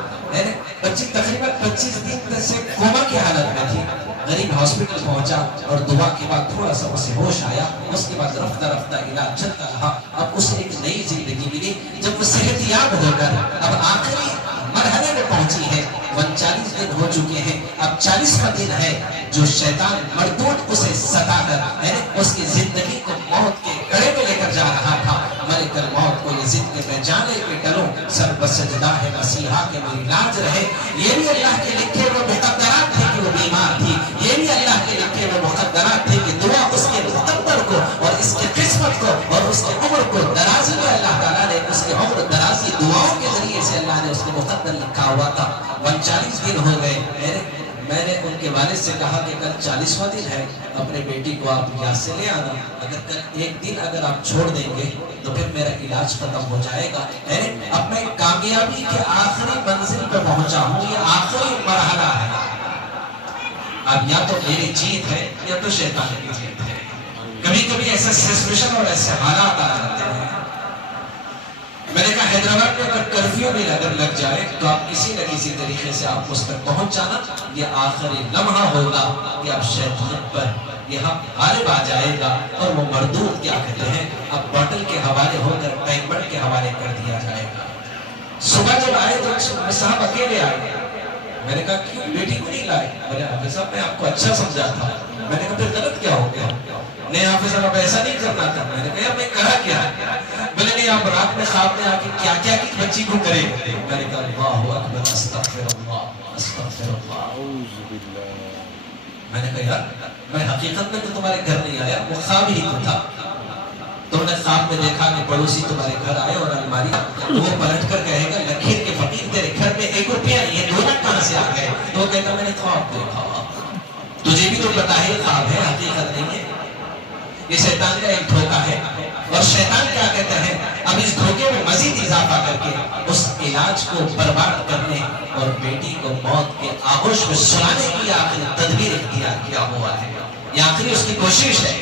بچی تقریباً 25 دن سے کوما کی حالت میں تھی. غریب ہاسپٹل پہنچا اور دعا کے بعد تھوڑا سا اسے ہوش آیا. اس کے بعد رفتہ رفتہ علاج چلتا رہا. اب اسے ایک نئی زندگی ملی جب وہ صحت یاب ہو کر اب آخری مرحلے میں پہنچی ہے. 39 دن ہو چکے ہیں، اب 40واں دن ہے جو شیطان مردود اسے ستا کر اس کی زندگی کو موت کے گڑھے میں لے کر جا رہا تھا. ملک الموت کو یہ ضد کے میں جانے کے ڈروں سر بسجدہ ہے مسیحا کے میری لاج رہے. یہ بھی اللہ کے لکھے وہ مقدرات تھے کہ وہ بیمار تھی. یہ بھی اللہ کے لکھے وہ مقدرات تھے کہ دعا اس کے مقدر کو اور اس کی قسمت کو اور اس کے عمر کو درازی میں اللہ تعالیٰ نے اس کے عمر درازی دعاؤں کے ذریعے سے اللہ نے اس کے مقدر لکھا ہوا تھا. 39 دن ہو گئے. میں نے ان کے والد سے کہا کہ کل 40واں دن ہے، اپنے بیٹی کو آپ یہاں سے لے آنا. اگر کل ایک دن اگر آپ چھوڑ دیں گے تو پھر میرا علاج ختم ہو جائے گا. اب میں کامیابی کے آخری منزل پہ پہنچا ہوں، یہ آخری مرحلہ ہے. اب یا تو میری جیت ہے یا تو شیطان کی جیت ہے. کبھی کبھی ایسے سچویشن اور ایسے حالات آ جاتے ہیں. میں نے کہا حیدرآباد میں اگر کرفیو بھی اگر لگ جائے تو آپ کسی نہ کسی طریقے سے آپ اس تک پہنچ جانا. یہ آخری لمحہ ہوگا کہ اب شیطان پر یہ غالب آ جائے گا اور وہ مردود کیا کہتے ہیں اب باٹل کے حوالے ہو کر ٹینکبرڈ کے حوالے کر دیا جائے گا. صبح جب آئے تو صاحب اکیلے آئے. میں نے کہا کیوں بیٹی کو نہیں لائے؟ بولے حافظ صاحب میں آپ کو اچھا سمجھا تھا. میں نے کہا پھر غلط کیا ہو گیا؟ نہیں حافظ صاحب ایسا نہیں کرنا تھا. میں نے کہا میں کہا کیا؟ بولے نہیں آپ رات میں خواب میں آ کے کیا کیا کی بچی کو کرے. میں نے کہا اللہ اکبر استغفر اللہ استغفر اللہ. میں نے کہا یار میں حقیقت میں تو تمہارے گھر نہیں آیا، وہ خواب ہی تو تھا. تم نے خواب میں دیکھا کہ پڑوسی تمہارے گھر آئے اور الماری تو وہ پلٹ کر کہے گا لکھیر کے فقیر تیرے گھر میں 1 روپیہ نہیں ہے، 2 لاکھ کہاں سے آ گئے؟ تو وہ کہتا میں نے خواب دیکھا. تجھے بھی تو پتا ہے خواب ہے حقیقت نہیں ہے. یہ شیطان کا ایک دھوکہ ہے. اور شیطان کیا کہتا ہے اب اس دھوکے میں مزید اضافہ کر کے اس علاج کو برباد کرنے اور بیٹی کو موت کے آغوش میں سلانے کی آخری تدبیر اختیار کیا ہوا ہے. یہ آخری اس کی کوشش ہے.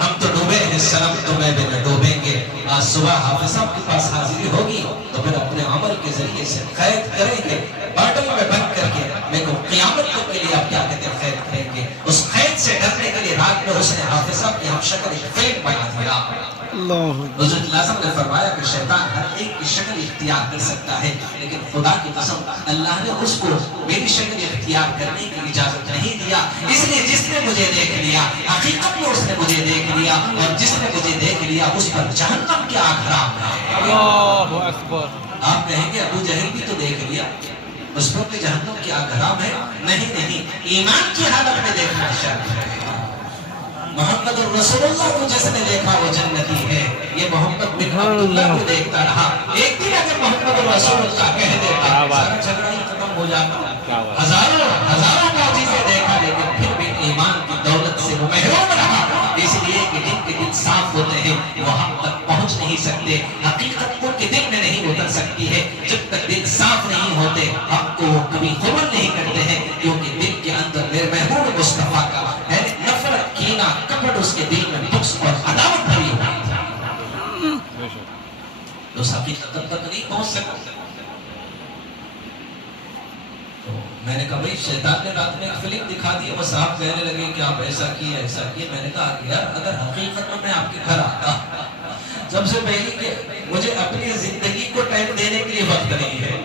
ہم تو ڈوبے ہیں صنم تمہیں بھی نہ ڈوبیں گے. آج صبح حافظ صاحب کے پاس حاضری ہوگی تو پھر اپنے عمل کے ذریعے سے قید کریں گے، باٹل میں بند کر کے لیکن قیامت کے لیے آپ کیا کہتے ہیں قید کریں گے. اس قید سے ڈرنے کے لیے رات میں اس نے حافظ صاحب کی ہم شکل ایک فلم بنا دیا. حضرت اعظم نے فرمایا کہ شیطان ہر ایک کی شکل اختیار کر سکتا ہے لیکن خدا کی قسم اللہ نے اس کو میری شکل اختیار کرنے کی اجازت نہیں دیا. اس لیے جس نے مجھے دیکھ لیا حقیقت میں اس نے مجھے دیکھ لیا اور جس نے مجھے دیکھ لیا اس پر جہنم کی آگ حرام ہے. اللہ اکبر. آپ کہیں گے ابو جہل بھی تو دیکھ لیا، اس پر بھی جہنم کی آگ حرام ہے. نہیں، ایمان کی حالت میں دیکھنا شرط ہے. محمد رسول اللہ کو جس نے دیکھا وہ جنتی ہے. یہ محمد بن عبداللہ کو دیکھتا رہا. ایک دن اگر محمد رسول اللہ کہہ دیتا سارا جھگڑا ہی ختم ہو جاتا. ہزاروں معجزے دیکھا لیکن پھر بھی ایمان کی دولت سے وہ محروم رہا. اس لیے کہ جن کے دل صاف ہوتے ہیں وہ ہم تک پہنچ نہیں سکتے. حقیقت ان کے دل میں نہیں اتر سکتی ہے. جب تک دل صاف نہیں ہوتے ہم کو وہ کبھی قبول نہیں کرتے ہیں کیونکہ دل کے اندر میرے محبوب مصطفیٰ کا ہے نفرت کینہ کپٹ اس کے دل میں بغض اور عداوت بھری ہوئی تھی. تو اس حقیقت تک نہیں پہنچ سکتا. میں نے کہا بھائی شیطان نے رات میں ایک فلم دکھا دی. وہ صاحب کہنے لگے کہ آپ ایسا کیے ایسا کیے. میں نے کہا یار اگر حقیقت میں آپ کے گھر آتا سب سے پہلی کہ مجھے اپنی زندگی کو ٹائم دینے کے لیے وقت نہیں ہے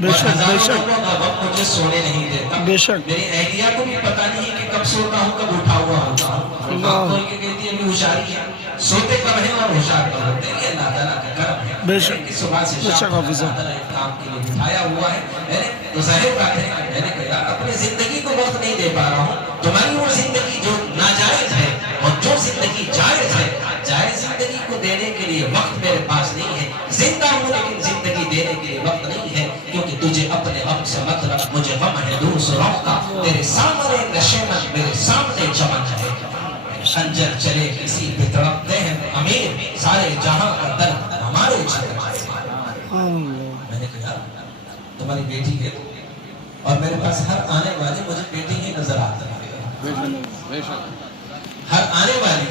اور ہزاروں لوگوں کا وقت مجھے سونے نہیں دیتا. میری اہلیہ کو بھی پتا نہیں کہ کب سوتا ہوں کب اٹھا ہوا ہوتا ہوں. آپ تو یہ کہتی ہے ابھی ہوشیاری ہے. سوتے کب ہیں اور ہوشیار کب ہوتے ہیں. یہ اللہ تعالیٰ کا کرم ہے کہ صبح سے شام اللہ تعالیٰ ایک کام کے لیے بٹھایا ہوا ہے. تو ظاہر بات ہے میں نے کہا اپنی زندگی کو وقت نہیں دے پا رہا ہوں. تمہاری وہ زندگی جو ناجائز ہے اور جو زندگی جائز ہے جائز زندگی کو دینے کے لیے وقت میرے پاس نہیں ہے. زندہ ہوں لیکن زندگی دینے کے لیے وقت نہیں ہے کیونکہ تجھے اپنے غم سے مطلب مجھے غم ہے دوسروں کا. تیرے سامنے نشیمن میرے سامنے چمن ہے. خنجر چلے کسی پہ تڑپتے ہیں امیر سارے جہاں کا درد ہمارے جھگڑے. میں نے کہا تمہاری بیٹی ہے اور میرے پاس ہر آنے والی مجھے بیٹی ہی نظر آتا ہے. ہر آنے والی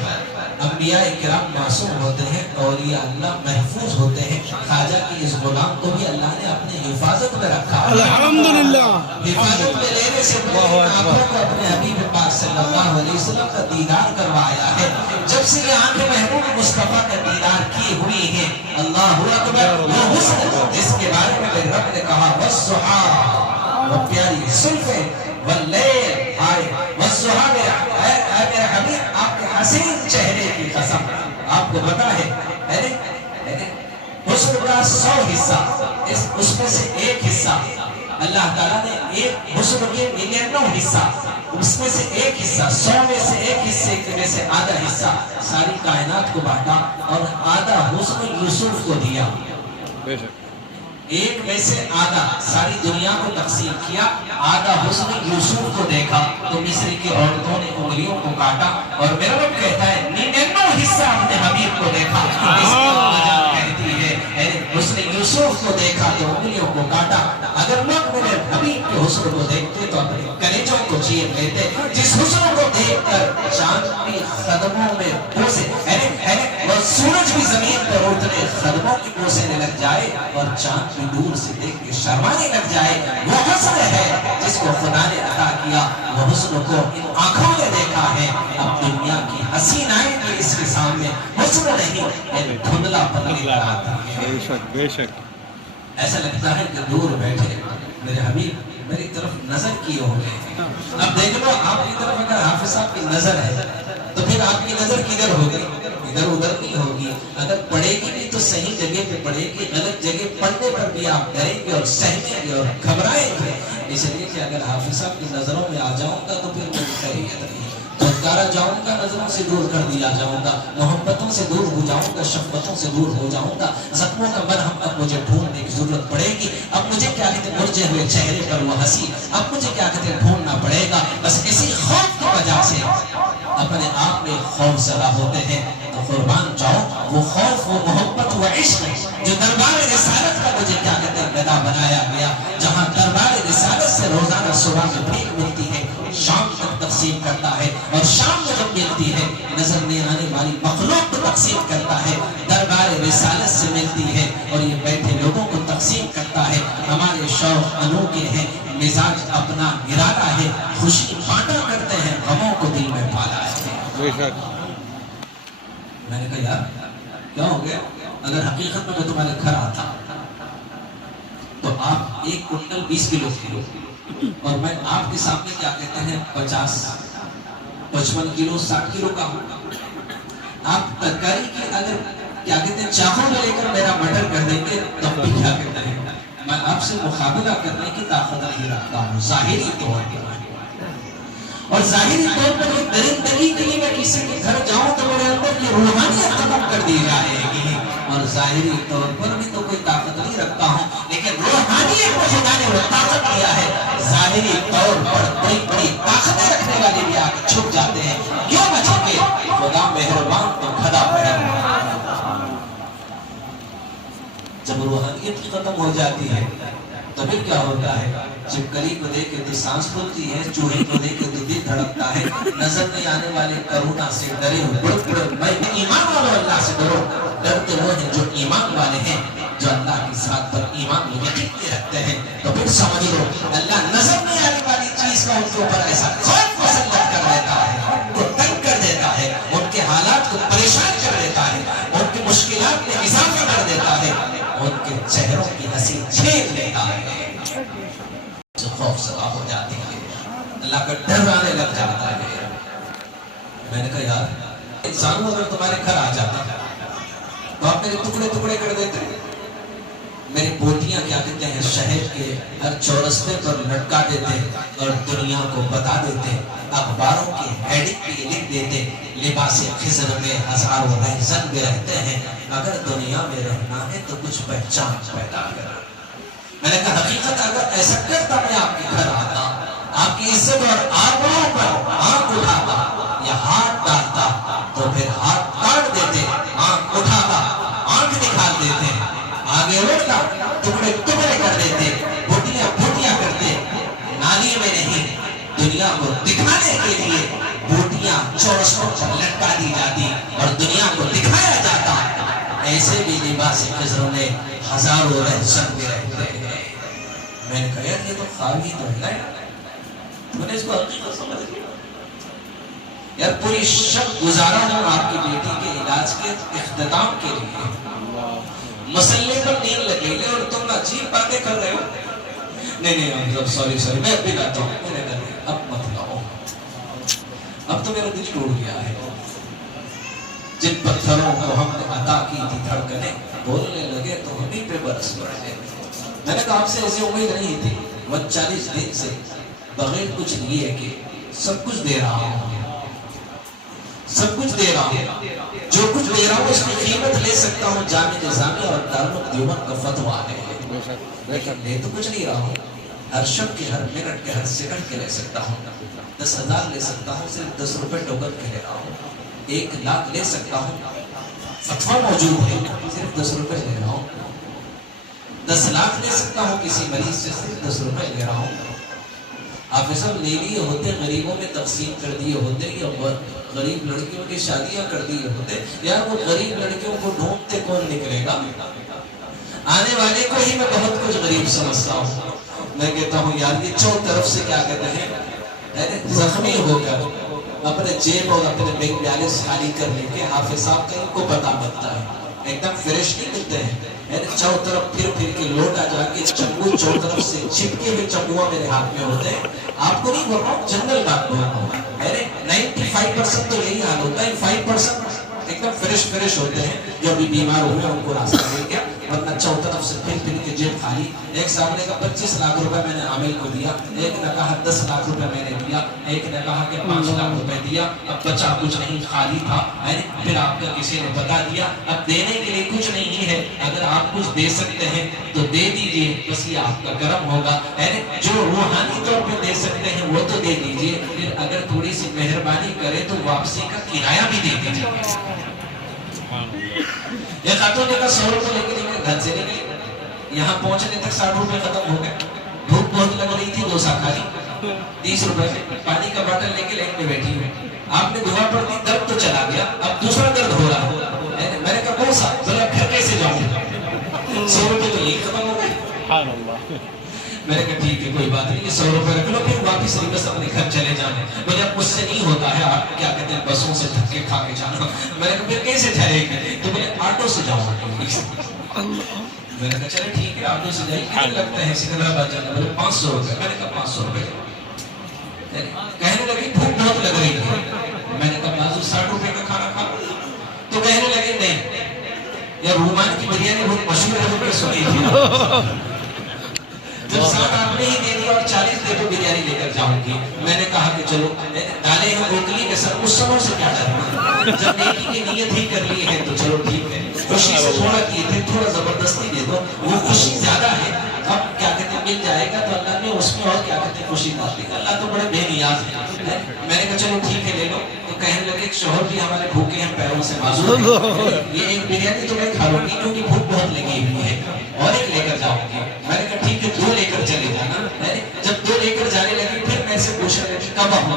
انبیاء کرام معصوم ہوتے ہیں اولیاء اللہ محفوظ ہوتے ہیں. خواجہ کی اس غلام کو بھی اللہ نے اپنے حفاظت میں رکھا. الحمدللہ. حفاظت میں لینے سے پہلے آنکھوں کو اپنے حبیب پاک صلی اللہ علیہ وسلم کا دیدار کروایا ہے. جب سے یہ آنکھیں محبوب مصطفیٰ کا دیدار کی ہوئی ہیں اللہ اکبر وہ حسن جس کے بارے میں میرے رب نے کہا والضحیٰ وہ پیاری زلفیں واللیل آئے والضحیٰ میرے حبیب آپ کے حسین چہرے کی قسم. آپ کو پتا ہے حسن کا 100 حصہ اس میں سے ایک حصہ اللہ تعالیٰ نے ایک حسن کے 99 حصہ اس میں سے ایک حصہ 100 میں سے ایک حصے میں سے آدھا حصہ ساری کائنات کو بانٹا اور آدھا حسن یوسف کو دیا. ایک میں سے آدھا ساری دنیا کو تقسیم کیا. آدھا حسن یوسف کو دیکھا تو مصر کی عورتوں نے انگلیوں کو کاٹا اور میرا رب کہتا ہے 99 حصہ اپنے حبیب کو دیکھا. اس کی وجہ کہتی ہے حسن یوسف کو دیکھا تو انگلیوں کو کاٹا. اگر لوگ میرے حبیب کے حسن کو دیکھتے تو اپنے کلیجوں کو چیر لیتے. جس حسن کو دیکھ کر چاند بھی قدموں میں بوسے اور سورج بھی زمین پر اٹھنے کے قدموں کی بوسنے لگ جائے اور چاند بھی دور سے دیکھ کے شرمانے لگ جائے. وہ حسن ہے جس کو خدا نے عطا کیا, وہ حسن کو ان آنکھوں نے دیکھا ہے. اب دنیا کی حسینائیں بھی اس کے سامنے حسن نہیں, ایک دھندلا پن لے کر آتی ہے. بے شک بے شک. ایسا لگتا ہے کہ دور بیٹھے میرے حبیب میری طرف نظر کیے ہو گئے ہیں. اب دیکھ لو آپ کی طرف اگر حافظ صاحب کی نظر ہے تو پھر آپ کی نظر کدھر ہوگی؟ ادھر ادھر نہیں ہوگی. اگر پڑے گی بھی تو صحیح جگہ پہ پڑے گی, غلط جگہ پڑنے پر بھی آپ ڈریں گے اور سہمیں گے اور گھبرائیں گے. اس لیے کہ اگر حافظ صاحب کی نظروں میں آ جاؤں گا تو پھر میری خیریت نہیں. دھتکارا جاؤں گا, نظروں سے دور کر دیا جاؤں گا, محبتوں سے دور ہو جاؤں گا, شفقتوں سے دور ہو جاؤں گا. زخموں کا مرہم اب مجھے ڈھونڈنے کی ضرورت پڑے گی. اب مجھے کیا کہتے ہیں مرجھے ہوئے چہرے پر وہ ہنسی, اب مجھے کیا کہتے ہیں ڈھونڈنا پڑے گا. بس اسی خوف کی وجہ سے اپنے آپ میں خوف زدہ ہوتے ہیں. تو قربان جاؤ وہ خوف, وہ محبت, وہ عشق جو دربار رسالت کا مجھے کیا کہتے ہیں گدا بنایا گیا, جہاں دربار رسالت سے روزانہ صبح میں بھیک ملتی ہے, شام تک تقسیم کرتا ہے, اور شام میں جب ملتی ہے نظر نہیں آنے والی مخلوق کو تقسیم کرتا ہے. دربار رسالت سے ملتی ہے اور یہ بیٹھے لوگوں کو تقسیم کرتا ہے. ہمارے شوق انوکھے ہیں, مزاج اپنا نرالا ہے, خوشی بانٹا کرتے ہیں, غموں کو دل میں پالا ہے. بے شک. میں نے کہا یار کیا ہو گیا؟ اگر حقیقت میں تمہارے گھر آتا تو آپ 1 کنٹل 20 کلو اور میں آپ کے سامنے کیا کہتے ہیں 50 55 کلو 60 کلو کا ہوں. آپ ترکاری کی اگر کیا کہتے ہیں چاقو میں لے کر میرا مٹر کر دیں گے تب بھی کیا کہتے ہیں میں آپ سے مقابلہ کرنے کی طاقت نہیں رکھتا ہوں ظاہری طور پر. اور ظاہری طور پر ایک درندگی کے لیے میں کسی کے گھر جاؤں تو میرے اندر کی روحانیت ختم کر دی جائے گی. اور ظاہری طور پر بھی تو کوئی طاقت نہیں رکھتا ہوں, لیکن روحانیت کو خدا نے وہ طاقت دیا ہے. ظاہری طور پر بڑی بڑی طاقتیں رکھنے والے بھی آ کے چھپ جاتے ہیں. کیوں نہ چھپے؟ خدا مہربان تو کھدا پہن. جب روحانیت کی ختم ہو جاتی ہے تو پھر کیا ہوتا ہے؟ چپکلی کو دیکھ کے سانس پھولتی ہے, چوہے کو دیکھ کے دل دھڑکتا ہے, نظر نہیں آنے والے کرونا سے ڈرے ہو. میں ایمان والوں اللہ سے ڈرو. ڈرتے وہ ہیں جو ایمان والے ہیں, جو اللہ کی ذات پر ایمان و یقین رکھتے ہیں. تو پھر سمجھ لو اللہ نظر نہیں آنے والی چیز کا ان کے اوپر ایسا خوف مسلط کر دیتا ہے, ان کو تنگ کر دیتا ہے, ان کے حالات کو پریشان کر دیتا ہے, ان کی مشکلات میں اضافہ کر دیتا ہے, ان کے چہروں کی ہنسی چھین لیتا ہے. خوف زدہ ہو جاتی ہے, اللہ کا ڈر آنے لگ جاتا ہے. میں نے کہا یار انسانوں اگر تمہارے گھر آ جاتا تو آپ میرے ٹکڑے ٹکڑے کر دیتے. میری بوٹیاں کیا کہتے ہیں شہر کے ہر چورستے پر لٹکا دیتے اور دنیا کو بتا دیتے. اخباروں کی ہیڈنگ بھی لکھ دیتے لباس خضر میں ہزاروں رہزن بھی رہتے ہیں, اگر دنیا میں رہنا ہے تو کچھ پہچان پیدا کرنا. میں نے کہا حقیقت اگر ایسا کرتا میں آپ کے گھر آتا, آپ کی عزت اور آبروں پر آنکھ اٹھاتا یا ہاتھ ڈالتا تو پھر ہاتھ کاٹ دیتے, آنکھ اٹھاتا آنکھ نکال دیتے, آگے اٹھتا ٹکڑے ٹکڑے کر دیتے, بھوٹیاں بھوٹیاں کرتے. نالی میں نہیں, دنیا کو دکھانے کے لیے بھوٹیاں چورسوں پر لٹکا دی جاتی اور دنیا کو دکھایا جاتا. ایسے بھی لباس خضر میں ہزاروں رہزن بھی رہتے ہیں. میں نے کہا یار یہ تو خواہی تو ہے. میں نے اس کو حقیقت سمجھ لیا. یار پوری شب گزارا ہوں آپ کی بیٹی کے علاج کے اختتام کے لیے, مسئلے پر نیند لگے لے اور تم عجیب باتیں کر رہے ہو. نہیں سوری میں اب بھی لاتا ہوں. میں نے کہا اب مت لاؤ, اب تو میرا دل ٹوٹ گیا ہے. جن پتھروں کو ہم نے عطا کی تھی دھڑکنیں بولنے لگے تو ہمیں پہ برس پڑے. میں نے کہا آپ سے ایسی امید نہیں تھی. 40 دن سے بغیر کچھ لیے کہ سب کچھ دے رہا ہوں, سب کچھ دے رہا ہوں, جو کچھ دے رہا ہوں اس کی قیمت لے سکتا ہوں. جامع نظامیہ اور دارالعلوم دیوبند کا فتویٰ ہے, لیکن لے تو کچھ نہیں رہا ہوں. ہر شب کے ہر منٹ کے ہر سیکنڈ کے لے سکتا ہوں. 10,000 لے سکتا ہوں, صرف 10 روپے ٹوکن کے لے رہا ہوں. 1 لاکھ لے سکتا ہوں, فتویٰ موجود ہے, صرف 10 روپے لے رہا ہوں. 10 لاکھ لے سکتا ہوں کسی مریض سے, صرف 10 روپے لے رہا ہوں. حافظ صاحب لے لیے ہوتے, غریبوں میں تقسیم کر دیے ہوتے, یا غریب لڑکیوں کی شادیاں کر دیے ہوتے, یار وہ غریب لڑکیوں کو ڈھونڈتے کون نکلے گا؟ آنے والے کو ہی میں بہت کچھ غریب سمجھتا ہوں. میں کہتا ہوں یار یہ چو طرف سے کیا کہتے ہیں, زخمی ہو کر اپنے جیب اور اپنے بینک بیلنس خالی کر لیں گے. حافظ صاحب کا ان کو پتا بنتا ہے, ایک دم فریش نہیں ملتے ہیں. چو طرف پھر کے لوٹ آ جا کے چنگو چو طرف سے چپکے ہوئے چنگوا میرے ہاتھ میں ہوتے ہیں. آپ کو نہیں بول رہا ہوں, جنرل بات بول رہا ہوں. 95% تو یہی حال ہوتا ہے, 5% ایک دم فریش ہوتے ہیں جو ابھی بیمار ہوئے ان کو راستہ مل گیا, ورنہ چو طرف سے پھر کے جیب خالی. ایک صاحب نے کہا 25 لاکھ روپے میں نے عامل کو دیا, ایک نے کہا 10 لاکھ روپے میں نے دیا, ایک نے کہا کہ 5 لاکھ روپے دیا, اب بچا کچھ نہیں, خالی تھا. پھر آپ کا کسی نے بتا دیا اب دینے کے لیے کچھ نہیں ہے, اگر آپ کچھ دے سکتے ہیں تو دے دیجئے, بس یہ آپ کا کرم ہوگا. جو روحانی طور پہ دے سکتے ہیں وہ تو دے دیجئے, پھر اگر تھوڑی سی مہربانی کرے تو واپسی کا کرایہ بھی دے دیجئے. یہ خاتون نے کہا 100 روپے لے کے گھر سے نکلی, یہاں پہنچنے تک 60 روپے ختم ہو گئے. بھوک بہت لگ رہی تھی, ڈوسا کھا لی 30 روپے میں, پانی کا باٹل لے کے لائن میں بیٹھی ہوئی. آپ نے دعا پڑھ دی, درد تو چلا گیا, اب دوسرا درد ہو رہا. میں نے کہا کون سا؟ بولے اب گھر کیسے جاؤں گا, 100 روپے تو یہی ختم ہو گئے. میں نے کہا ٹھیک ہے کوئی بات نہیں, 100 روپے رکھ لو, پھر واپس ریبس اپنے گھر چلے جانے. بولے اب مجھ سے نہیں ہوتا ہے, آپ کیا کہتے ہیں بسوں سے دھکے کھا کے جانا. میں نے کہا پھر کیسے ٹھہرے گے؟ تو بولے آٹو سے جاؤ. میں نے کہا چلے ٹھیک ہے آٹو سے جائیں, کتنے لگتے ہیں سکندرآباد جانا؟ بولے 500 روپے. میں نے کہا 500 روپے. کہنے لگی بھوک بہت لگ رہی ہے. میں نے کہا بازو 60 روپے کا کھانا کھا. تو کہنے لگے نہیں, یا رومان کی بریانی بہت مشہور ہے, وہ سنی تھی. جب 60 آپ نے ہی دے دیا اور 40 دے تو بریانی لے کر جاؤں گی. میں نے کہا کہ چلو ڈالے ہیں اوکلی کے سر, اس سموں سے کیا ڈالنا, جب نیکی کی نیت ہی کر لی ہے تو چلو ٹھیک ہے. خوشی سے تھوڑا کیے تھے, تھوڑا زبردستی دے دو, وہ خوشی زیادہ ہے. اب کیا کہتے ہیں مل جائے گا تو اللہ نے اس میں اور کیا کہتے ہیں خوشی بات دی. اللہ تو بڑے بے نیاز ہے. میں نے کہا چلو ٹھیک ہے لے لو. تو کہنے لگے ایک شوہر بھی ہمارے بھوکے ہیں, پیروں سے معذور ہیں, یہ ایک بریانی تو میں کھا لوں گی کیونکہ بھوک بہت لگی ہوئی ہے, اور ایک لے کر جاؤں گی. میں نے کہا ٹھیک ہے 2 لے کر چلے جانا. جب 2 لے کر جانے لگی پھر میں سے پوچھنے لگی کب آؤں.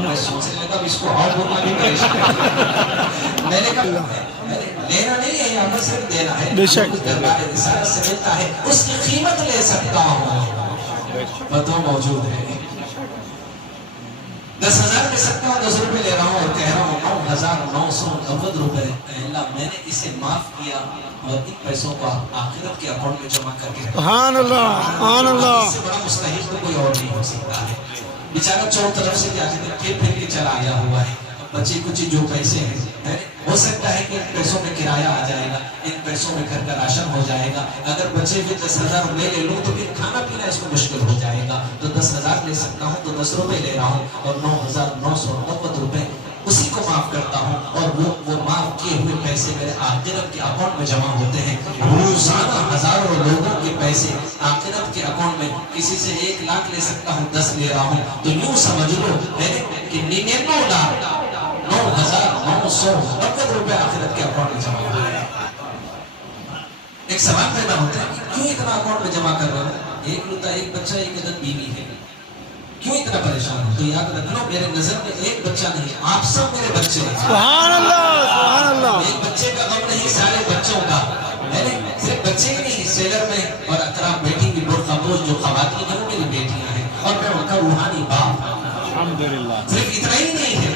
میں سوچنے لگا اس کو آؤ بولنا بھی پریشان. میں نے کہا لینا نہیں ہے, یہاں پر صرف دینا ہے. دربار رسالت سے ملتا ہے, اس کی قیمت لے سکتا ہوں, بتو موجود ہے. 10,000 دے سکتا ہوں, 10 روپے لے رہا ہوں اور کہہ رہا ہوں 9,990 روپے. اللہ میں نے اسے معاف کیا اور ان پیسوں کو آخرت کے اکاؤنٹ میں جمع کر کے رکھا. سبحان اللہ, سبحان اللہ. اس سے بڑا مستحق تو کوئی اور نہیں ہو سکتا ہے. بیچارہ چور طرف سے کیا کہتے ہیں پھر کے چلا آیا ہوا ہے. بچے کچھ جو پیسے ہیں, ہو سکتا ہے کہ ان پیسوں میں کرایہ آ جائے گا, ان پیسوں میں گھر کا راشن ہو جائے گا. اگر بچے پھر 10,000 میں لے لوں تو پھر کھانا پینا اس کو مشکل ہو جائے گا. تو 10,000 لے سکتا ہوں تو 10 روپے لے رہا ہوں, اور 9,990 روپے اسی کو معاف کرتا ہوں, اور وہ معاف کیے ہوئے پیسے میرے آخرت کے اکاؤنٹ میں جمع ہوتے ہیں. روزانہ ہزاروں لوگوں کے پیسے آخرت کے اکاؤنٹ میں, کسی سے 1 لاکھ لے سکتا ہوں, 10 لے رہا ہوں, تو یوں سمجھ لو کہ 99,990 روپے آخرت کے اکاؤنٹ میں جمع ہوتے ہیں. ایک سوال پیدا ہوتا ہے کہ کیوں اتنا اکاؤنٹ میں جمع کر رہا ہوں؟ ایک لوتا ایک بچہ, ایک عدد بیوی ہے, کیوں اتنا پریشان ہو؟ تو یاد رکھنا میرے نظر میں ایک بچہ نہیں, آپ سب میرے بچے ہیں. سبحان اللہ, سبحان اللہ. ایک بچے کا غم نہیں, سارے بچوں کا. صرف بچے ہی نہیں, سیلر میں اور اطراف بیٹھی ہوئی برقع پوش جو خواتین ہیں وہ میری بیٹیاں ہیں, اور میں ان کا روحانی باپ ہوں. الحمدللہ. صرف اتنا ہی نہیں ہے,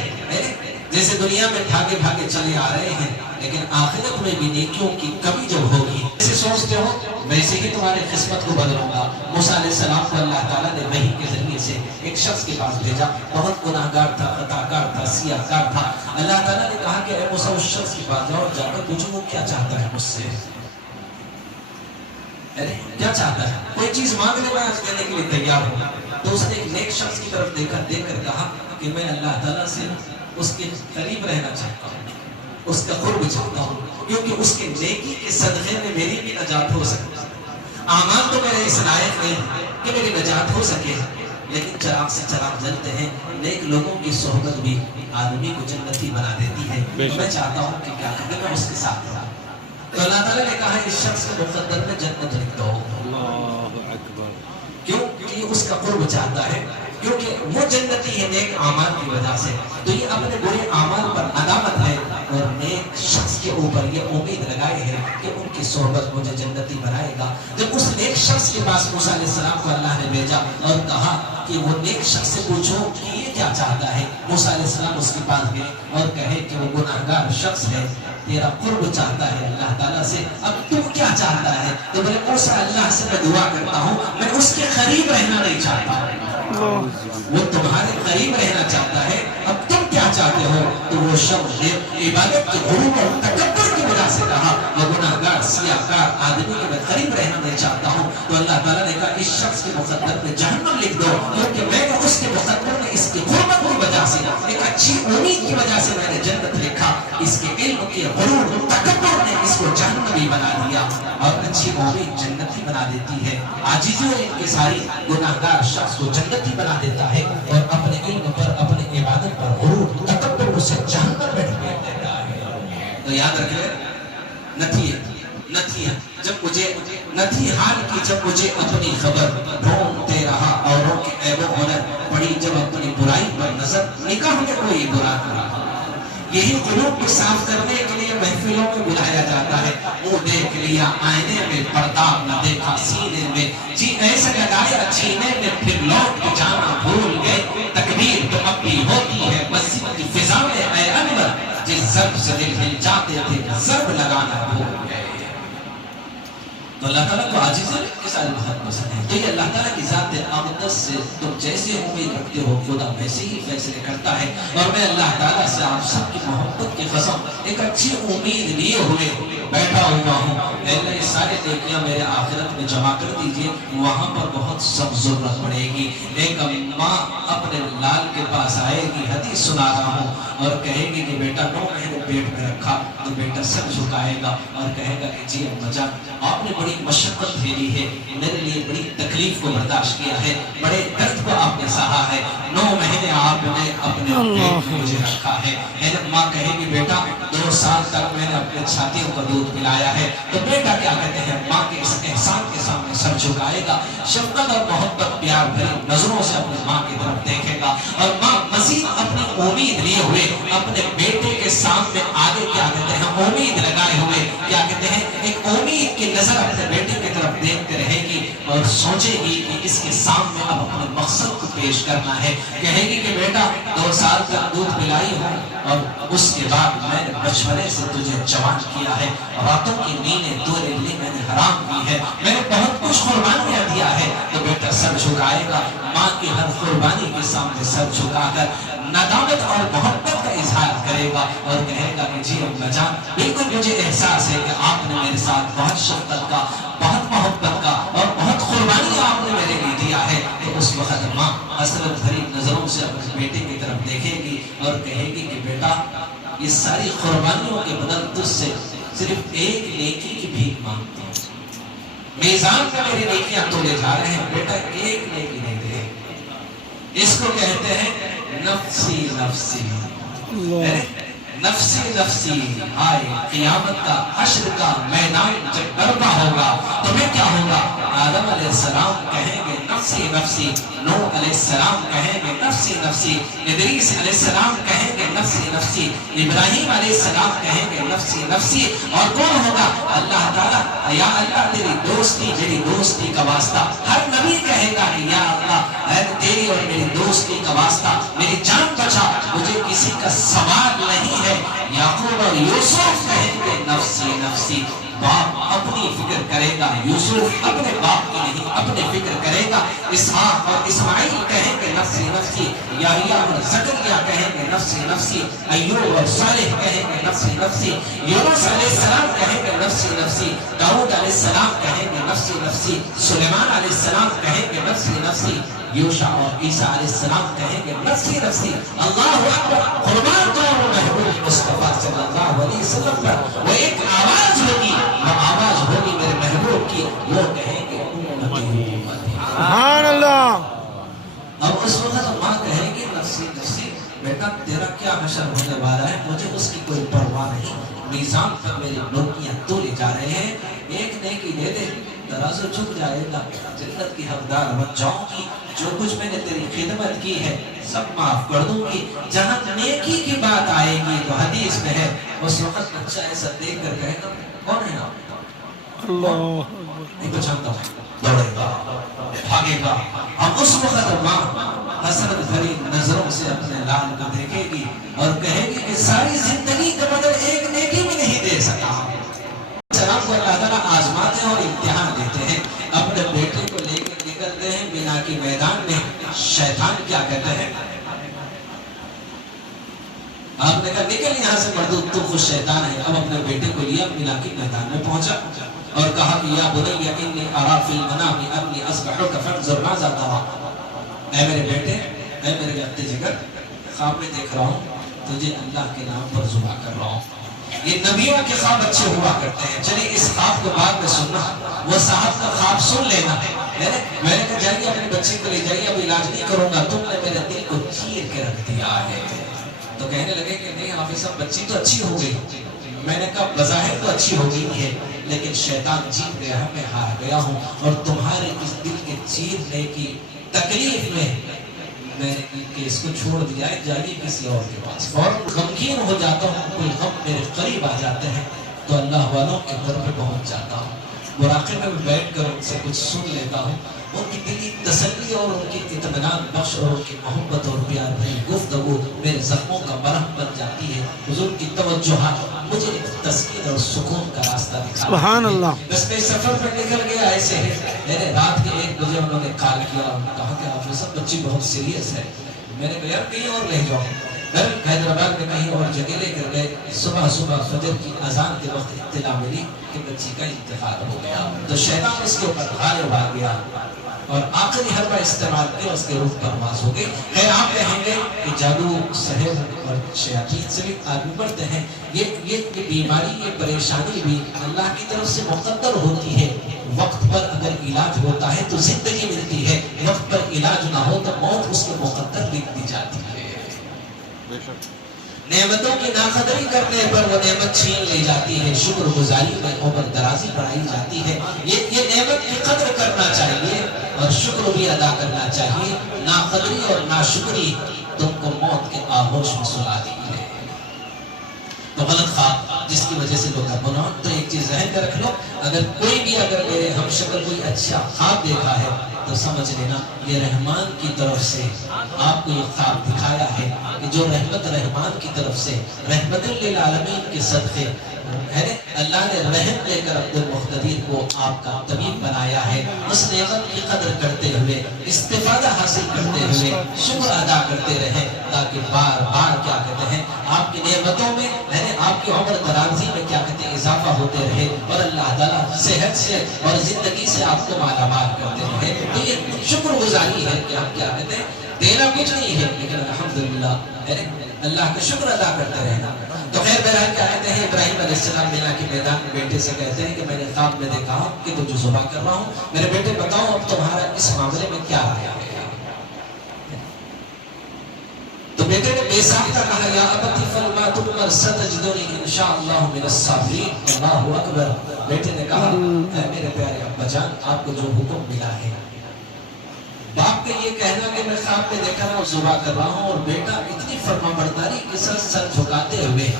جیسے دنیا میں بھاگے بھاگے چلے آ رہے ہیں, لیکن آخرت میں بھی نیکیوں کی کمی جب ہوگی, جیسے سوچتے ہو ویسے ہی تمہاری قسمت کو بدلوں گا. موسیٰ علیہ السلام کو اللہ تعالیٰ نے وحی کے ذریعے سے ایک شخص کے پاس بھیجا, بہت گناہگار تھا, خطاکار تھا, سیاہکار تھا. اللہ تعالیٰ نے کہا کہ اے موسیٰ اس شخص کے پاس جاؤ, جا کر پوچھو وہ کیا چاہتا ہے مجھ سے, کیا چاہتا ہے, کوئی چیز مانگنے میں آج دینے کے لیے تیار ہوں. تو اس نے ایک نیک شخص کی طرف دیکھ کر کہا کہ میں اللہ تعالیٰ سے اس کے قریب رہنا چاہتا ہوں, اس کا قرب چاہتا ہوں, کیونکہ اس کے نیکی کے صدقے میں میری بھی نجات ہو سکے. اعمال تو میرے اس لائق نہیں کہ میری نجات ہو سکے, لیکن چراغ سے چراغ جلتے ہیں. نیک لوگوں کی صحبت بھی آدمی کو جنتی بنا دیتی ہے. میں چاہتا ہوں کہ کیا کرے, میں اس کے ساتھ رہا. تو اللہ تعالیٰ نے کہا اس شخص کے مقدر میں جنت لکھ دو. کیوں کہ یہ اس کا قرب چاہتا ہے، کیونکہ وہ جنتی ہے نیک اعمال کی وجہ سے، تو یہ اپنے برے اعمال پر ندامت ہے اور نیک شخص کے اوپر یہ امید لگائے ہے کہ ان کی صحبت مجھے جنتی بنائے گا۔ جب اس نیک شخص کے پاس موسیٰ علیہ السلام کو اللہ نے بھیجا اور کہا کہ وہ نیک شخص سے پوچھو کہ یہ کیا چاہتا ہے، موسیٰ علیہ السلام اس کے پاس گئے اور کہے کہ وہ گناہگار شخص ہے، تیرا قرب چاہتا ہے اللہ تعالیٰ سے، اب تو کیا چاہتا ہے؟ تو بولے موسیٰ اللہ سے میں دعا کرتا ہوں، میں اس کے قریب رہنا نہیں چاہتا، وہ تمہارے قریب رہنا چاہتا ہے، اب تم کیا چاہتے ہو؟ تو وہ شخص عبادت کے غرور اور تکبر کی وجہ سے کہا میں گناہگار سیاہکار آدمی کے میں قریب رہنا نہیں چاہتا ہوں۔ تو اللہ تعالیٰ نے کہا اس شخص کے مقدر میں جہنم لکھ دو، کیونکہ میں نے اس کے مقدر میں اس کی غربت کی وجہ سے، ایک اچھی امید کی وجہ سے میں نے جنت لکھا، اس کے علم کے غرور تکبر نے اس کو جہنمی بنا دیا، اور اچھی امید جنتی بنا دیتی ہے۔ عاجزی اور انکساری گناہگار شخص کو جنتی بنا دیتا ہے، اور اپنے علم پر اپنے عبادت پر غرور تکبر اسے جہنم میں ڈھکیل دیتا ہے۔ تو یاد رکھ لیں، نتھی جب مجھے نتھی حال کی جب مجھے اپنی خبر ڈھونڈتے رہا، اوروں کے عیب و ہنر پڑی جب اپنی برائی پر نظر، نکاح میں کوئی برا نہ رہا۔ یہی قلوب کو صاف کرنے کے لیے محفلوں میں بلایا جاتا ہے، منہ دیکھ لیا آئینے میں پرداب نہ دیکھا سینے میں، جی ایسے لگایا چینے میں پھر لوٹ کے جانا بھول گئے، تکبیر تو اب بھی ہوتی ہے مسجد کی فضا میں اے انور، جس ضرب سے دل ہل جاتے تھے ضرب لگانا بھول گئے۔ تو اللہ تعالیٰ کو عاجزی کے ساتھ بہت پسند ہے، تو یہ اللہ تعالیٰ کی ذات اقدس سے تم جیسے امید رکھتے ہو خدا ویسے ہی فیصلے کرتا ہے، اور میں اللہ تعالیٰ سے آپ سب کی محبت کی قسم ایک اچھی امید لیے ہوئے بیٹھا ہوا ہوں، اے اللہ یہ سارے نیکیاں میرے آخرت میں جمع کر دیجئے، وہاں پر بہت سب ضرورت پڑے گی۔ ایک ماں اپنے لال کے پاس آئے گی، حدیث سنا رہا ہوں، اور کہے گی کہ بیٹا 9 مہینے پیٹ میں رکھا، تو بیٹا سر جھکائے گا اور کہے گا کہ جی اما جان آپ نے بڑی مشقت جھیلی ہے، میرے لیے بڑی تکلیف کو برداشت کیا ہے، بڑے درد کو آپ نے سہا ہے، 9 مہینے آپ نے اپنے پیٹ میں مجھے رکھا ہے۔ ماں کہے گی بیٹا 2 سال تک میں نے اپنے چھاتیوں کو دودھ پلایا ہے، تو بیٹا کیا کہتے ہیں ماں کے اس احسان کے سامنے سر جھکائے گا، شفقت اور محبت پیار بھری نظروں سے اپنی ماں کی طرف دیکھے گا، اور ماں مزید اپنی امید لیے ہوئے اپنے بیٹے کے سامنے آگے کیا کہتے ہیں امید لگائے ہوئے کیا کہتے ہیں ایک امید کی نظر اپنے بیٹے کی طرف دیکھتے رہے گی، اور سوچے گی کہ اس کے سامنے اب اپنے مقصد کو پیش کرنا ہے، کہے گی کہ بیٹا 2 سال تک دودھ پلائی ہوں، اور اس کے بعد میں نے بچپنے سے تجھے جوان کیا ہے، راتوں کی نیندیں تیرے لیے میں نے حرام کی ہے، میں نے بہت کچھ قربانیاں دیا ہے، تو بیٹا سر جھکائے گا، ماں کی ہر قربانی کے سامنے سر جھکا کر ندامت اور محبت کا اظہار کرے گا، اور کہے گا کہ جی اما جان بالکل مجھے احساس ہے کہ آپ نے میرے ساتھ بہت شفقت کا، بہت محبت کا، اور بہت قربانی آپ نے میرے لیے دیا ہے۔ تو اس وقت ماں حسرت بھری نظروں سے اپنے بیٹے کی طرف دیکھے گی اور کہے گی کہ بیٹا یہ ساری قربانیوں کے بدل تجھ سے صرف ایک نیکی کی بھیک مانگتا ہوں، میزان میں میری نیکیاں تولے جا رہے ہیں، بیٹا ایک نیکی نہیں دے۔ اس کو کہتے ہیں نفسی نفسی، نفسی نفسی، آئے قیامت کا حشر کا میدان جب برپا ہوگا تو میں کیا ہوگا؟ آدم علیہ السلام کہیں گے نفسی نفسی، نوح علیہ السلام کہیں گے نفسی نفسی، ادریس علیہ السلام کہیں گے نفسی نفسی، ابراہیم علیہ السلام کہیں گے نفسی نفسی، اور کون ہوگا؟ اللہ تعالیٰ، یا اللہ تیری دوستی میری دوستی کا واسطہ، ہر نبی کہے گا کہ یا اللہ اے تیری اور میری دوستی کا واسطہ میری جان بچا، مجھے کسی کا سوال نہیں ہے۔ یعقوب اور یوسف کہیں گے نفسی نفسی، باپ اپنی فکر کرے گا، یوسف اپنے باپ کی نہیں اپنی فکر کرے گا، اسحاق اور اسماعیل کہیں گے نفسی نفسی، یحییٰ اور زکریا کہیں گے نفسی نفسی، ایوب اور صالح کہیں گے نفسی نفسی، یونس علیہ السلام کہیں گے نفسی نفسی، داؤد علیہ السلام کہیں گے نفسی نفسی، سلیمان علیہ السلام کہیں گے نفسی نفسی، یوشع اور عیسیٰ علیہ السلام کہیں گے نفسی نفسی۔ اللہ اکبر، قربان کرو محبوب مصطفیٰ صلی اللہ علیہ وسلم پر وہ ایک آواز ہوگی، وہ آواز ہوگی میرے محبوب کی، وہ کہیں گے امتی امتی۔ سبحان اللہ۔ اب اس وقت ماں کہے گی نفسی نفسی، بیٹا تیرا کیا حشر ہونے والا ہے، مجھے اس کی کوئی پرواہ نہیں، میزان پر میری نیکیاں تولے جا رہے ہیں، ایک نیکی دے دے ترازو جھک جائے گا، جنت کی حقدار بن جاؤں گی، جو کچھ میں نے تیری خدمت کی ہے سب معاف کر دوں گی۔ جہاں نیکی کی بات آئے گی تو حدیث میں ہے اس وقت بچہ ایسا دیکھ کر کہے گا کون ہے آپ؟ اللہ نہیں پہچانتا ہوں، دوڑے گا، بھاگے گا۔ اب اس وقت ماں حسرت بھری نظروں سے اپنے لال کو دیکھے گی اور کہے گی کہ ساری زندگی کا بدل ایک نیکی بھی نہیں دے سکا۔ سلام کو اللہ تعالیٰ آزماتے ہیں اور امتحان دیتے ہیں۔ اپنے بیٹے کو لے کے نکلتے ہیں مینا کے میدان میں، شیطان کیا کہتے ہیں؟ آپ نے کہا نکل یہاں سے مردود، تو خود شیطان ہے۔ اب اپنے بیٹے کو لیا مینا کے میدان میں پہنچا اور کہا کہ یا بنی انی ارا فی المنام انی اذبحک فانظر ماذا ترى۔ اے میرے بیٹے، اے میرے لگتے جگر، خواب میں دیکھ رہا ہوں تجھے اللہ کے نام پر ذبح کر رہا ہوں۔ یہ نبیوں کے خواب اچھے ہوا کرتے ہیں، چلیے اس خواب کو بعد میں سننا، وہ صاحب کا خواب سن لینا۔ میں نے کہا جائیے اپنے بچے کو لے جائیے، اب علاج نہیں کروں گا، تم نے میرے دل کو چیر کے رکھ دیا ہے۔ تو کہنے لگے کہ نہیں حافظ صاحب بچی تو اچھی ہو گئی۔ میں نے کہا بظاہر تو اچھی ہو گئی ہے لیکن شیطان جیت گیا ہے، میں ہار گیا ہوں، اور تمہارے اس دل کے چیرنے کی تکلیف میں میں نے اس کو چھوڑ دیا ہے، جائیے کسی اور کے پاس۔ فوراً غمگین ہو جاتا ہوں، کوئی غم میرے قریب آ جاتے ہیں تو اللہ والوں کے در پہ پہنچ جاتا ہوں، مراقبے میں بیٹھ کر ان سے کچھ سن لیتا ہوں، ان کی دلی تسلی اور ان کی اطمینان بخش اور ان کی محبت اور پیار بھری گفتگو میرے زخموں کا مرہم بن جاتی ہے۔ حضور کی توجہات مجھے تسکین اور سکون کا راستہ دکھاتی ہے۔ سبحان اللہ۔ بس میں سفر پر نکل گیا ایسے ہی، میرے رات کے 1 بجے انہوں نے کال کیا اور کہا کہ حافظ صاحب بچی بہت سیریس ہے۔ میں نے کہا یار کہیں اور لے جاؤ، حیدرآباد میں کہیں اور جگہ لے کر گئے۔ صبح فجر کی اذان کے وقت اطلاع ملی کہ بچی کا انتقال ہو گیا، تو شیطان اس کے اوپر غالب آ گیا اور آخری حربہ استعمال کیا، اس کے روح پرواز ہو گئی۔ خیر آپ کہیں گے کہ جادو سحر اور شیاطین سے بھی آدمی بڑھتے ہیں، یہ بیماری یہ پریشانی بھی اللہ کی طرف سے مقدر ہوتی ہے۔ وقت پر اگر علاج ہوتا ہے تو زندگی ملتی ہے، وقت پر علاج نہ ہو تو موت اس کے مقدر لکھ دی جاتی ہے۔ نعمتوں کی ناقدری کرنے پر وہ نعمت چھین لی جاتی ہے، شکر گزاری میں عمر درازی بڑھائی جاتی ہے۔ یہ نعمت کی قدر کرنا چاہیے اور شکر بھی ادا کرنا چاہیے۔ ناقدری اور ناشکری تم کو موت کے آغوش میں سلا دی ہے۔ تو غلط خواب جس کی وجہ سے لوگ بنا، تو ایک چیز ذہن میں رکھ لو، اگر کوئی بھی اگر میرے ہم شکل کوئی اچھا خواب دیکھا ہے تو سمجھ لینا یہ رحمان کی طرف سے آپ کو یہ خواب دکھایا ہے کہ جو رحمت رحمان کی طرف سے رحمت للعالمین کے صدقے اللہ نے رحم لے کر عبد المقتدیر کو آپ کا طبیب بنایا ہے۔ اس نعمت کی قدر کرتے ہوئے، استفادہ حاصل کرتے ہوئے شکر ادا کرتے رہیں تاکہ بار بار کیا کہتے ہیں آپ کی نعمتوں میں آپ کی عمر درازی میں کیا کہتے ہیں اضافہ ہوتے رہے اور اللہ تعالیٰ صحت سے اور زندگی سے آپ کو مالا مال کرتے رہے۔ تو یہ شکر گزاری ہے کہ ہم کیا کہتے ہیں دینا کچھ نہیں ہے لیکن الحمدللہ اللہ کا شکر ادا کرتے رہنا۔ تو خیر بہرحال کیا کہتے ہیں ابراہیم علیہ السلام مینا کے میدان میں بیٹے سے کہتے ہیں کہ میں نے خواب میں دیکھا ہوں کہ تجھے ذبح کر رہا ہوں، میرے بیٹے بتاؤ اب تمہارا اس معاملے میں کیا رائے ہے؟ تو بیٹے نے بے ساختہ کہا یا ابتی فلما تؤمر ستجدنی انشاءاللہ من الصابرین۔ اللہ اکبر۔ بیٹے نے کہا اے میرے پیارے ابا جان آپ کو جو حکم ملا ہے، باپ کا یہ کہنا کہ میں خواب میں دیکھا رہا ہوں ذبح کر رہا ہوں، اور بیٹا اتنی فرما برداری کے ساتھ سر جھکاتے ہوئے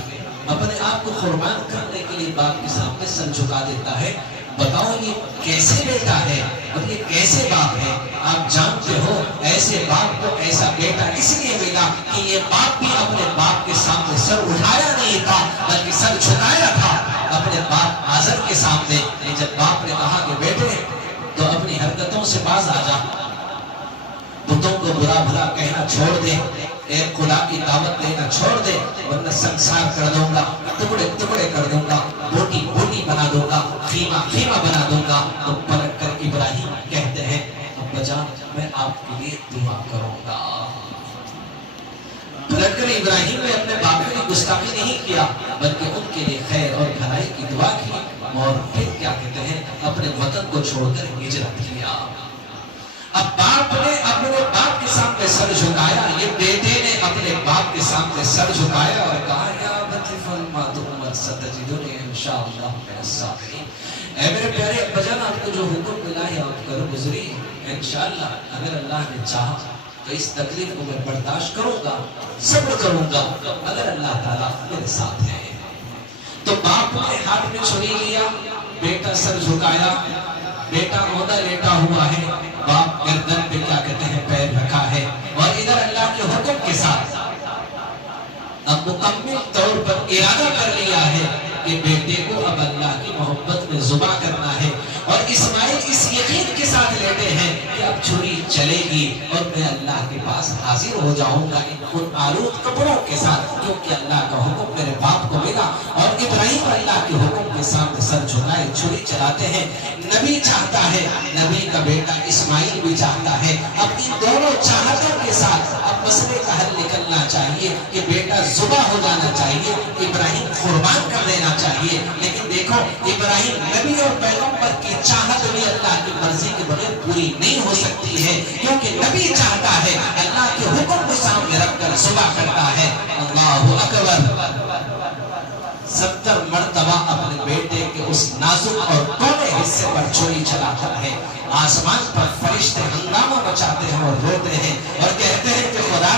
اپنے آپ کو قربان کرنے کے لیے باپ کے سامنے سر جھکا دیتا ہے۔ بتاؤ یہ کیسے بیٹا ہے اور یہ کیسے باپ ہے؟ آپ جانتے ہو ایسے باپ کو ایسا بیٹا اس لیے ملا کہ یہ باپ بھی اپنے باپ کے سامنے سر اٹھایا نہیں تھا بلکہ سر جھکایا تھا اپنے باپ آزر کے سامنے۔ جب باپ نے کہا کہ بیٹے تو اپنی حرکتوں سے باز آ جا، بتوں کو برا بھلا کہنا چھوڑ دے، ایک خدا کی دعوت دینا چھوڑ دے، ورنہ سنسار کر دوں گا، ٹکڑے ٹکڑے کر دوں گا، بوٹی بوٹی بنا دوں گا، خیمہ خیمہ بنا دوں گا۔ تو پلٹ کر ابراہیم کہتے ہیں ابا جان میں آپ کے لیے دعا کروں گا۔ پلٹ کر ابراہیم نے اپنے باپ کی گستاخی نہیں کیا بلکہ ان کے لیے خیر اور بھلائی کی دعا کی اور پھر کیا کہتے ہیں اپنے وطن کو چھوڑ کر ہجرت کیا۔ اب باپ نے اپنے باپ کے سامنے سر جھکایا، یہ بیٹے نے اپنے باپ کے سامنے نے سر جھکایا اور کہا یا ابتی فما تؤمر ستجدنی انشاءاللہ من الصابرین. اے میرے پیارے ابا جان، آپ کو جو حکم ملا ہے آپ کرو گزری. انشاءاللہ اگر اللہ نے چاہا تو اس تکلیف کو میں برداشت کروں گا، صبر کروں گا، اگر اللہ تعالیٰ میرے ساتھ ہے. تو باپ نے ہاتھ میں چھری لیا، بیٹا سر جھکایا، بیٹا عہدہ لیٹا ہوا ہے، باپ گردن پہ کیا کہتے ہیں پیر رکھا ہے، اور ادھر اللہ کے حکم کے ساتھ اب مکمل طور پر ارادہ کر لیا ہے کہ بیٹے کو اب اللہ کی محبت میں ذبح کرنا ہے. اور اسماعیل اس یقین کے ساتھ لیٹے ہیں کہ اب چھری چلے گی اور میں اللہ کے پاس حاضر ہو جاؤں گا ان آلود کپڑوں کے ساتھ، کیونکہ اللہ کا حکم میرے باپ کو ملا. اور ابراہیم اللہ کے حکم کے سامنے سر جھکائے چھری چلاتے ہیں. نبی چاہتا ہے، نبی کا بیٹا اسماعیل بھی چاہتا ہے. اب ان دونوں چاہتوں کے ساتھ اب مسئلے کا حل نکلنا چاہیے کہ بیٹا ذبح ہو جانا چاہیے، ابراہیم قربان کر دینا چاہیے. لیکن دیکھو ابراہیم نبی اور پیغمبر کی چاہت بھی اللہ کی مرضی کے بغیر پوری نہیں ہو سکتی ہے، کیونکہ نبی چاہتا ہے، اللہ کے حکم کو سامنے رکھ کر ذبح کرتا ہے. اللہ اکبر. 70 مرتبہ اپنے بیٹے کے اس نازک اور کونے حصے پر چھری چلاتا ہے. آسمان پر فرشتے ہنگامہ مچاتے ہیں اور روتے ہیں اور کہتے ہیں کہ خدا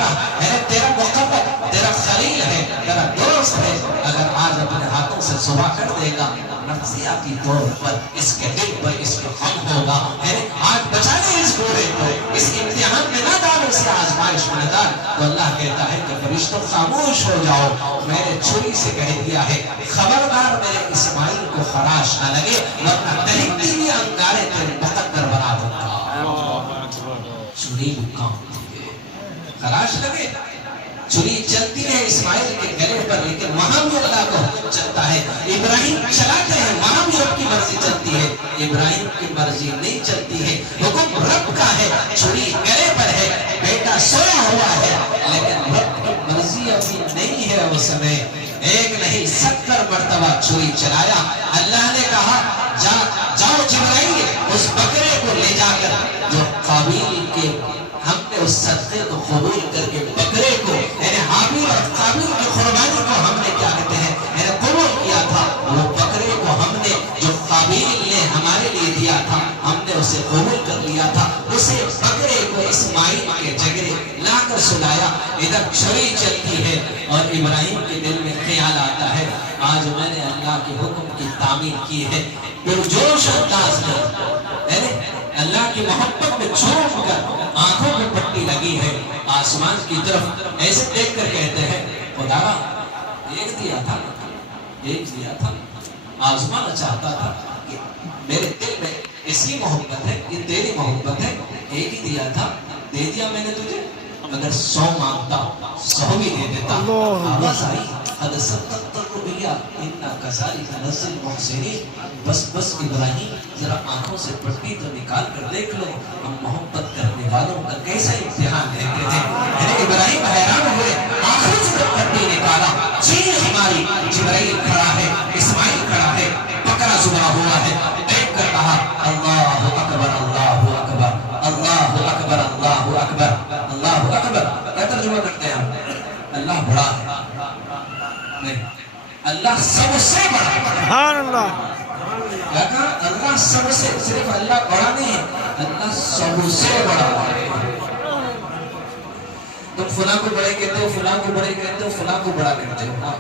تیرا مقرب، تیرا خلیل ہے، تیرا دوست ہے، اگر آج اپنے ہاتھوں سے ذبح کر دے گا نفسیاتی طور پر اس کے دل پر اس کو غم ہوگا. آج بچا لے اس گھوڑے کو، اس امتحان میں نہ ڈالو، اسے آزمائش میں نہ ڈال. تو اللہ کہتا ہے کہ فرشتوں خاموش ہو جاؤ، میں نے چھری سے کہہ دیا ہے خبردار میرے اسماعیل کو خراش نہ لگے ورنہ دہکتی ہوئی انگارے تیرے مقدر بنا دوں گا. چھری کام خراش لگے، چھری چلتی ہے اسماعیل کے گلے پر، لیکن وہاں بھی اللہ کا حکم چلتا ہے. ابراہیم چلاتے ہیں، وہاں بھی رب کی مرضی چلتی ہے. ابراہیم کی مرضی نہیں چلتی ہے، حکم رب کا ہے. چھری گلے پر ہے، بیٹا سویا ہوا ہے، لیکن رب کی مرضی ابھی نہیں ہے. اس نے ایک نہیں 70 مرتبہ چھری چلایا. اللہ نے کہا جاؤ جبرائیل اس بکرے کو لے جا کر جو قابیل کے ہم نے اس صدقے کو قبول کر کے بکرے کو یعنی حابیل اور قابیل کی قربانی کو ہم نے کیا کہتے ہیں قبول کیا تھا، وہ بکرے کو ہم نے جو قابیل نے ہمارے لیے دیا تھا ہم نے اسے قبول کر لیا تھا. اسے بکرے کو اسماعیل کے جگرے لا کر سلایا. ادھر چھری چلتی ہے اور ابراہیم کے دل میں خیال آتا ہے آج میں نے اللہ کے حکم کی تعمیل کی ہے. پرجوش انداز میں اللہ کی محبت میں چھوڑ کر آنکھوں میں پٹی لگی ہے، آسمان کی طرف ایسے دیکھ کر کہتے ہیں خدا ایک دیا تھا آزمانا چاہتا تھا کہ میرے دل میں اسی محبت ہے، یہ تیری محبت ہے، ایک ہی دیا تھا، دے دیا میں نے تجھے. اگر 100 مانگتا 100 بھی دے دیتا. آواز آئی قد صدقت الرؤیا انا کذالک نجزی المحسنین. بس ابراہیم ذرا آنکھوں سے پٹی تو نکال کر دیکھ لو ہم محبت کرنے والوں کا کیسا امتحان لیتے تھے. ابراہیم حیران ہوئے، آنکھوں سے پٹی نکالا، چیخ ماری. جبرائیل کھڑا ہے، اسماعیل کھڑا ہے، بکرا ذبح ہوا ہے. دیکھ کر کہا اللہ اکبر اللہ اکبر اللہ اکبر اللہ اکبر اللہ اکبر. کیا ترجمہ کرتے ہیں ہم؟ اللہ بڑا ہے نہیں، اللہ سب سے بڑا. سبحان اللہ. کیا کہا؟ اللہ سب سے، صرف اللہ بڑا نہیں ہے، اللہ سب سے بڑا ہے. تم فلاں کو بڑے کہتے ہو، فلاں کو بڑے کہتے ہو، فلاں کو بڑا کہتے ہو.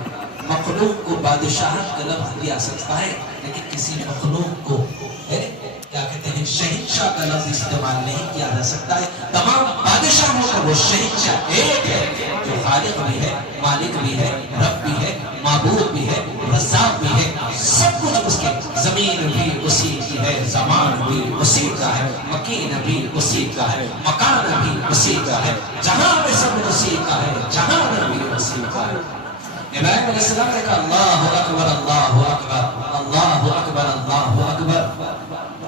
مخلوق کو بادشاہت کا لفظ دیا سکتا ہے لیکن کسی مخلوق کو کیا کہتے ہیں شہنشاہ کا لفظ استعمال نہیں کیا جا سکتا ہے. تمام بادشاہوں کا وہ شہنشاہ ایک ہے جو خالق بھی ہے، مالک بھی ہے، رب بھی ہے، معبود بھی ہے، رزاق بھی ہے. سب کچھ اس کے، زمین بھی اسی کی ہے، زمان بھی اسی کا ہے، مکین بھی اسی کا ہے، مکان بھی اسی کا ہے، جہاں میں سب اسی کا ہے، جہاں میں بھی اسی کا ہے. ابراہیم علیہ السلام نے کہا اللہ اکبر اللہ اکبر اللہ اکبر اللہ اکبر.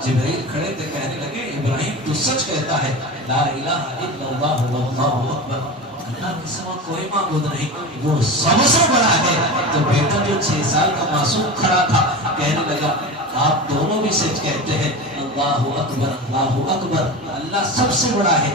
جبرائیل کھڑے تھے، کہنے لگے ابراہیم تو سچ کہتا ہے لا الہ الا اللہ واللہ اکبر، اللہ کے سوا کوئی معبود نہیں، وہ سب سے بڑا ہے. تو بیٹا جو 6 سال کا معصوم کھڑا تھا کہنے لگا آپ دونوں بھی سچ کہتے ہیں اللہ اکبر اللہ اکبر، اللہ سب سے بڑا ہے.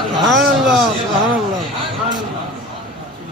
سبحان اللہ سبحان اللہ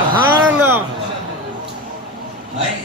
سبحان اللہ